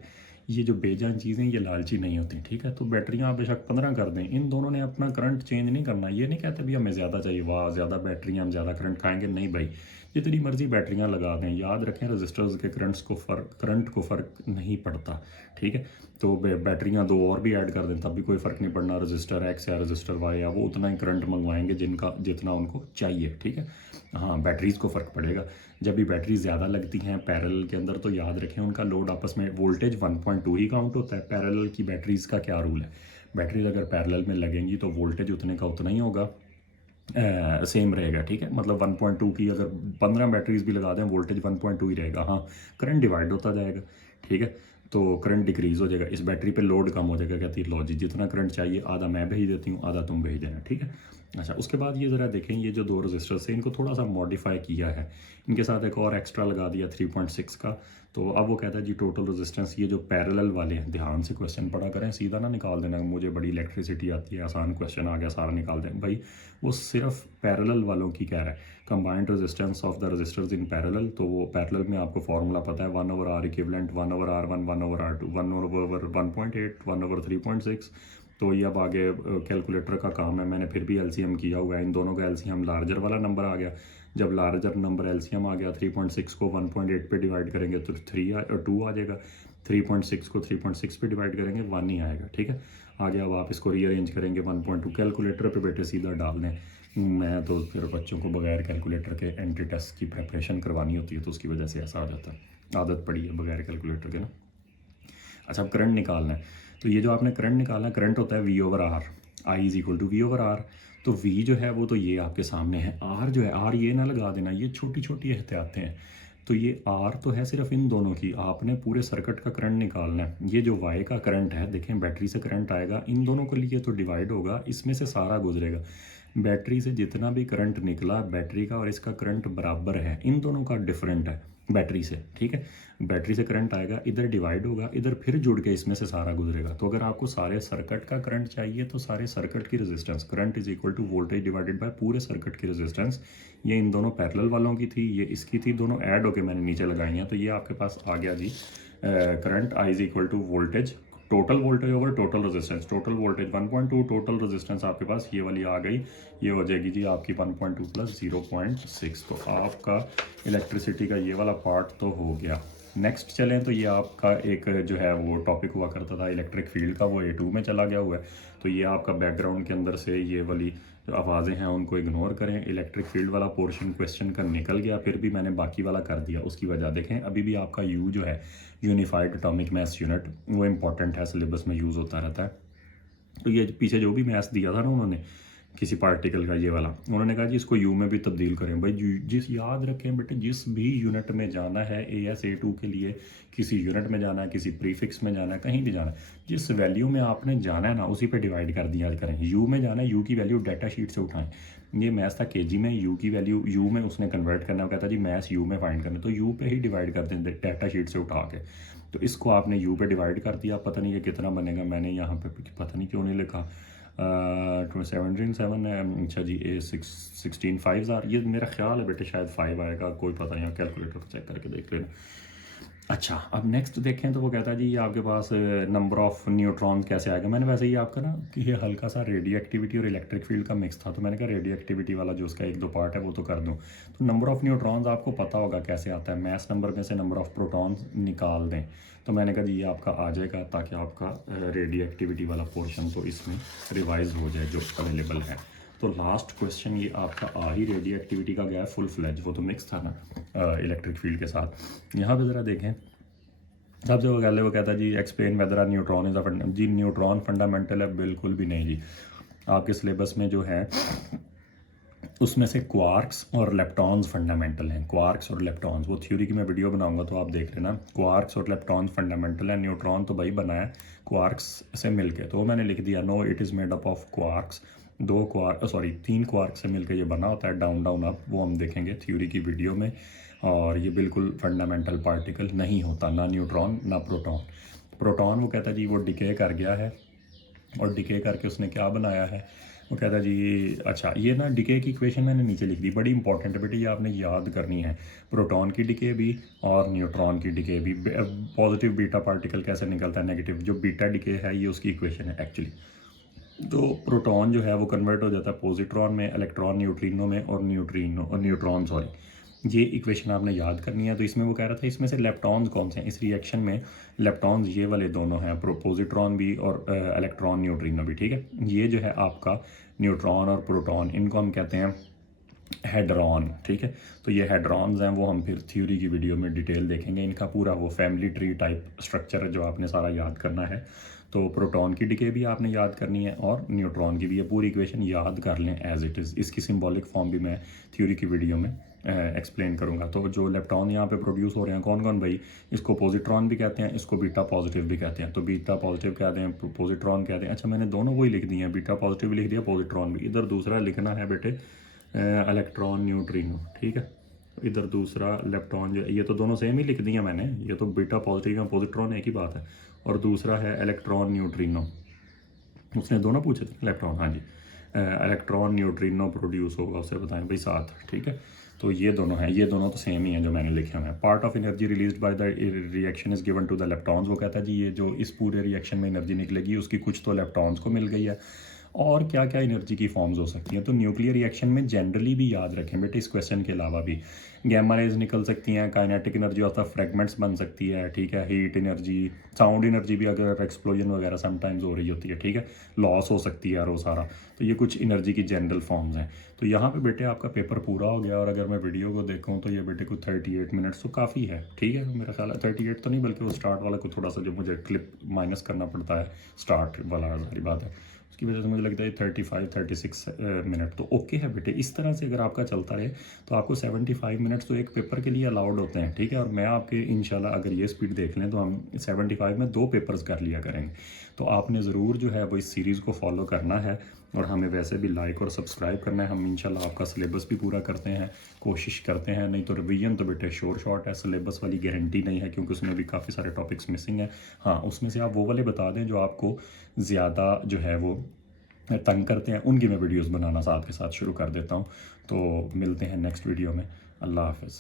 ये जो बेजान चीज़ें ये लालची नहीं होती, ठीक है। तो बैटरियाँ आप बेशक 15 कर दें, इन दोनों ने अपना करंट चेंज नहीं करना। ये नहीं कहते भी हमें ज़्यादा चाहिए, वाह ज़्यादा बैटरियाँ हम ज़्यादा करंट खाएंगे, नहीं भाई जितनी मर्जी बैटरियाँ लगा दें, याद रखें रजिस्टर्स के करंट को फ़र्क नहीं पड़ता, ठीक है। तो बैटरियाँ दो और भी ऐड कर दें तब भी कोई फ़र्क नहीं पड़ना, रजिस्टर एक्स या रजिस्टर वाई या वो उतना ही करंट मंगवाएंगे जितना उनको चाहिए, ठीक है। हाँ बैटरीज़ को फ़र्क पड़ेगा। जब भी बैटरी ज़्यादा लगती हैं पैरेलल के अंदर तो याद रखें उनका लोड आपस में वोल्टेज 1.2 ही काउंट होता है। पैरेलल की बैटरीज़ का क्या रूल है, बैटरीज अगर पैरेलल में लगेंगी तो वोल्टेज उतने का उतना ही होगा, सेम रहेगा, ठीक है। मतलब 1.2 की अगर 15 बैटरीज भी लगा दें वोल्टेज 1.2 ही रहेगा। हाँ करंट डिवाइड होता जाएगा, ठीक है। तो करंट डिक्रीज़ हो जाएगा, इस बैटरी पे लोड कम हो जाएगा। कहती है लो जी जितना करंट चाहिए आधा मैं भेज देती हूँ आधा तुम भेज देना, ठीक है। अच्छा उसके बाद ये ज़रा देखें ये जो दो रजिस्टर्स हैं इनको थोड़ा सा मॉडिफाई किया है, इनके साथ एक और एक्स्ट्रा लगा दिया 3.6 का। तो अब वो कहता है जी टोटल रेजिस्टेंस, ये जो पैरेलल वाले हैं ध्यान से क्वेश्चन पढ़ा करें, सीधा ना निकाल देना मुझे बड़ी इलेक्ट्रिसिटी आती है आसान क्वेश्चन आ गया सारा निकाल दें भाई। वो सिर्फ पैरेलल वालों की कह रहा है, combined resistance of the resistors in parallel. तो वो पैरेलल में आपको फार्मूला पता है 1/R इक्विवेलेंट 1/R1 1/R2 1/1.8 1/3.6। तो ये अब आगे कैलकुलेटर का काम है, मैंने फिर भी एलसीएम किया हुआ है, इन दोनों का एलसीएम लार्जर वाला नंबर आ गया। जब लार्जर नंबर एलसीएम आ गया 3.6 को 1.8 पे डिवाइड करेंगे तो 2 आ जाएगा, 3.6 को 3.6 पे डिवाइड करेंगे 1 ही आएगा, ठीक है। आगे अब आप इसको रीअरेंज करेंगे 1.2 कैलकुलेटर पे बेटे सीधा डाल दें। मैं तो फिर बच्चों को बगैर कैलकुलेटर के एंट्री टेस्ट की प्रेपरेशन करवानी होती है तो उसकी वजह से ऐसा आ जाता है, आदत पड़ी है बगैर कैलकुलेटर के ना। अच्छा अब करंट निकालना है, तो ये जो आपने करंट निकालना है करंट होता है V/R, I is equal to V/R। तो V जो है वो तो ये आपके सामने है, R जो है R ये ना लगा देना, ये छोटी छोटी एहतियातें हैं। तो ये R तो है सिर्फ इन दोनों की, आपने पूरे सर्किट का करंट निकालना है। ये जो Y का करंट है देखें बैटरी से करंट आएगा इन दोनों के लिए तो डिवाइड होगा, इसमें से सारा गुजरेगा। बैटरी से जितना भी करंट निकला बैटरी का और इसका करंट बराबर है, इन दोनों का डिफरेंट है बैटरी से, ठीक है। बैटरी से करंट आएगा इधर डिवाइड होगा, इधर फिर जुड़ के इसमें से सारा गुजरेगा। तो अगर आपको सारे सर्किट का करंट चाहिए तो सारे सर्किट की resistance current is equal to voltage divided by पूरे सर्किट की रेजिस्टेंस। ये इन दोनों पैरेलल वालों की थी, ये इसकी थी, दोनों ऐड होके मैंने नीचे लगाई हैं। तो ये आपके पास आ गया जी current I is equal to voltage total voltage over total resistance, total voltage 1.2, total resistance आपके पास ये वाली आ गई, ये हो जाएगी जी आपकी 1.2 प्लस 0.6। तो आपका इलेक्ट्रिसिटी का ये वाला पार्ट तो हो गया। नेक्स्ट चलें तो ये आपका एक जो है वो टॉपिक हुआ करता था इलेक्ट्रिक फील्ड का, वो A2 में चला गया हुआ है। तो ये आपका बैकग्राउंड के अंदर से ये वाली जो आवाज़ें हैं उनको इग्नोर करें। इलेक्ट्रिक फील्ड वाला पोर्शन क्वेश्चन का निकल गया, फिर भी मैंने बाकी वाला कर दिया। उसकी वजह देखें, अभी भी आपका यू जो है यूनिफाइड एटॉमिक मैस यूनिट, वो इंपॉर्टेंट है, सिलेबस में यूज़ होता रहता है। तो ये पीछे जो भी मैथ्स दिया था ना उन्होंने किसी पार्टिकल का, ये वाला उन्होंने कहा जी इसको यू में भी तब्दील करें। भाई जिस याद रखें बेटे, जिस भी यूनिट में जाना है AS A2 के लिए, किसी यूनिट में जाना है, किसी प्रीफिक्स में जाना है, कहीं भी जाना है, जिस वैल्यू में आपने जाना है ना उसी पे डिवाइड कर दिया करें। यू में जाना है, यू की वैल्यू डाटा शीट से उठाएं। ये मैथ्स था KG में, यू की वैल्यू यू में उसने कन्वर्ट करना, कहता जी मैथ्स यू में फाइंड करना, तो यू पे ही डिवाइड कर दें डाटा शीट से उठा के। तो इसको आपने यू पे डिवाइड कर दिया, पता नहीं ये कितना बनेगा, मैंने यहाँ पे पता नहीं क्यों नहीं लिखा, 17 है। अच्छा जी, A16 5 ये मेरा ख्याल है बेटे शायद 5 आएगा, कोई पता नहीं, कैलकुलेटर पर चेक करके देख लेना। अच्छा, अब नेक्स्ट देखें तो वो कहता है जी ये आपके पास नंबर ऑफ़ न्यूट्रॉन कैसे आएगा। मैंने वैसे ही आपका ना कि ये हल्का सा रेडियो एक्टिविटी और इलेक्ट्रिक फील्ड का मिक्स था, तो मैंने कहा रेडियो एक्टिविटी वाला जो उसका 1-2 पार्ट है वो तो कर दूं। तो नंबर ऑफ़ न्यूट्रॉन्स आपको पता होगा कैसे आता है, मैस नंबर में से नंबर ऑफ़ प्रोटॉन्स निकाल दें। तो मैंने कहा जी ये आपका आ जाएगा, ताकि आपका रेडियो एक्टिविटी वाला पोर्शन तो इसमें रिवाइज हो जाए जो अवेलेबल है। तो लास्ट क्वेश्चन ये आपका आ ही रेडियो एक्टिविटी का गया फुल फ्लेज, वो तो मिक्स था ना इलेक्ट्रिक फील्ड के साथ। यहाँ पे ज़रा देखें, सबसे वो पहले वो कहता है जी explain whether a neutron is a जी न्यूट्रॉन फंडामेंटल है, बिल्कुल भी नहीं जी। आपके सिलेबस में जो है उसमें से क्वार्क्स और लेप्टॉन्स फंडामेंटल हैं। क्वार्क्स और लेप्टॉन्स, वो थ्योरी की मैं वीडियो बनाऊंगा तो आप देख लेना। क्वार्क्स और लेप्टॉन्स फंडामेंटल है। न्यूट्रॉन तो भाई बना है क्वार्क्स से मिलके, तो मैंने लिख दिया no it is made up of quarks. 3 quark से मिलकर ये बना होता है, डाउन डाउन अप, वो हम देखेंगे थ्योरी की वीडियो में। और ये बिल्कुल फंडामेंटल पार्टिकल नहीं होता, ना न्यूट्रॉन ना प्रोटॉन। प्रोटॉन वो कहता है जी वो डिके कर गया है, और डिके करके उसने क्या बनाया है, वो कहता है जी अच्छा ये ना डिके की इक्वेशन मैंने नीचे लिख दी, बड़ी इंपॉर्टेंट है बेटे, ये आपने याद करनी है। प्रोटॉन की डिके भी और न्यूट्रॉन की डिके भी। पॉजिटिव बीटा पार्टिकल कैसे निकलता है, नेगेटिव, जो बीटा डिके है ये उसकी इक्वेशन है एक्चुअली। तो प्रोटॉन जो है वो कन्वर्ट हो जाता है पॉजिट्रॉन में, इलेक्ट्रॉन न्यूट्रिनो में, और न्यूट्रॉन सॉरी, ये इक्वेशन आपने याद करनी है। तो इसमें वो कह रहा था इसमें से लेप्टॉन्स कौन से हैं, इस रिएक्शन में लेप्टॉन्स ये वाले दोनों हैं, पॉजिट्रॉन भी और इलेक्ट्रॉन न्यूट्रिनो भी, ठीक है। ये जो है आपका न्यूट्रॉन और प्रोटॉन, इनको हम कहते हैं हेड्रॉन, ठीक है। तो ये हेड्रॉन्स हैं, वो हम फिर थ्योरी की वीडियो में डिटेल देखेंगे। इनका पूरा वो फैमिली ट्री टाइप स्ट्रक्चर है जो आपने सारा याद करना है। तो प्रोटॉन की डिके भी आपने याद करनी है और न्यूट्रॉन की भी। ये पूरी इक्वेशन याद कर लें एज इट इज़। इसकी सिंबॉलिक फॉर्म भी मैं थ्योरी की वीडियो में एक्सप्लेन करूंगा। तो जो इलेक्ट्रॉन यहाँ पे प्रोड्यूस हो रहे हैं कौन कौन भाई, इसको पॉजिट्रॉन भी कहते हैं, इसको बीटा पॉजिटिव भी कहते हैं। तो बीटा पॉजिटिव कहते हैं, पॉजिट्रॉन कहते हैं। अच्छा मैंने दोनों को ही लिख दिए हैं, बीटा पॉजिटिव भी लिख दिया, पॉजिट्रॉन भी। इधर दूसरा लिखना है बेटे इलेक्ट्रॉन न्यूट्रिनो, ठीक है। इधर दूसरा इलेक्ट्रॉन जो, ये तो दोनों सेम ही लिख दिया मैंने, ये तो बीटा पॉजिटिव या पॉजिट्रॉन एक ही बात है। और दूसरा है इलेक्ट्रॉन न्यूट्रिनो, उसने दोनों पूछे थे इलेक्ट्रॉन, हाँ जी। इलेक्ट्रॉन न्यूट्रिनो प्रोड्यूस होगा, उसे बताएं भाई 7, ठीक है। तो ये दोनों हैं, ये दोनों तो सेम ही हैं जो मैंने लिखे हुए हैं। Part of energy released by the reaction is given to the electrons, वो कहता है जी ये जो इस पूरे रिएक्शन में एनर्जी निकलेगी उसकी कुछ तो इलेक्ट्रॉन्स को मिल गई है। और क्या क्या एनर्जी की फॉर्म्स हो सकती हैं, तो न्यूक्लियर रिएक्शन में जनरली भी याद रखें बेटे, इस क्वेश्चन के अलावा भी गैमा रेज निकल सकती हैं, kinetic energy of the fragments बन सकती है, ठीक है। हीट एनर्जी, साउंड एनर्जी भी अगर एक्सप्लोजन वगैरह समटाइम्स हो रही होती है, ठीक है, लॉस हो सकती है और वो सारा। तो ये कुछ एनर्जी की जनरल फॉर्म्स हैं। तो यहाँ पे बेटे आपका पेपर पूरा हो गया। और अगर मैं वीडियो को देखूँ तो ये बेटे को 38 मिनट्स तो काफ़ी है, ठीक है। मेरा ख्याल है 38 तो नहीं, बल्कि वो स्टार्ट वाला को थोड़ा सा जो मुझे क्लिप माइनस करना पड़ता है स्टार्ट वाला, सारी बात है, उसकी वजह से मुझे लगता है 35-36 मिनट तो ओके है बेटे। इस तरह से अगर आपका चलता रहे तो आपको 75 मिनट्स तो एक पेपर के लिए अलाउड होते हैं, ठीक है। और मैं आपके इंशाल्लाह अगर ये स्पीड देख लें तो हम 75 में 2 पेपर्स कर लिया करेंगे। तो आपने ज़रूर जो है वो इस सीरीज़ को फॉलो करना है, और हमें वैसे भी लाइक और सब्सक्राइब करना है। हम इंशाल्लाह आपका सिलेबस भी पूरा करते हैं, कोशिश करते हैं। नहीं तो रिवीजन तो बेटे शोर शॉर्ट है, सिलेबस वाली गारंटी नहीं है, क्योंकि उसमें भी काफ़ी सारे टॉपिक्स मिसिंग हैं। हाँ, उसमें से आप वो वाले बता दें जो आपको ज़्यादा जो है वो तंग करते हैं, उनकी मैं वीडियोस बनाना साथ के साथ शुरू कर देता हूँ। तो मिलते हैं नेक्स्ट वीडियो में। अल्लाह हाफ़िज़।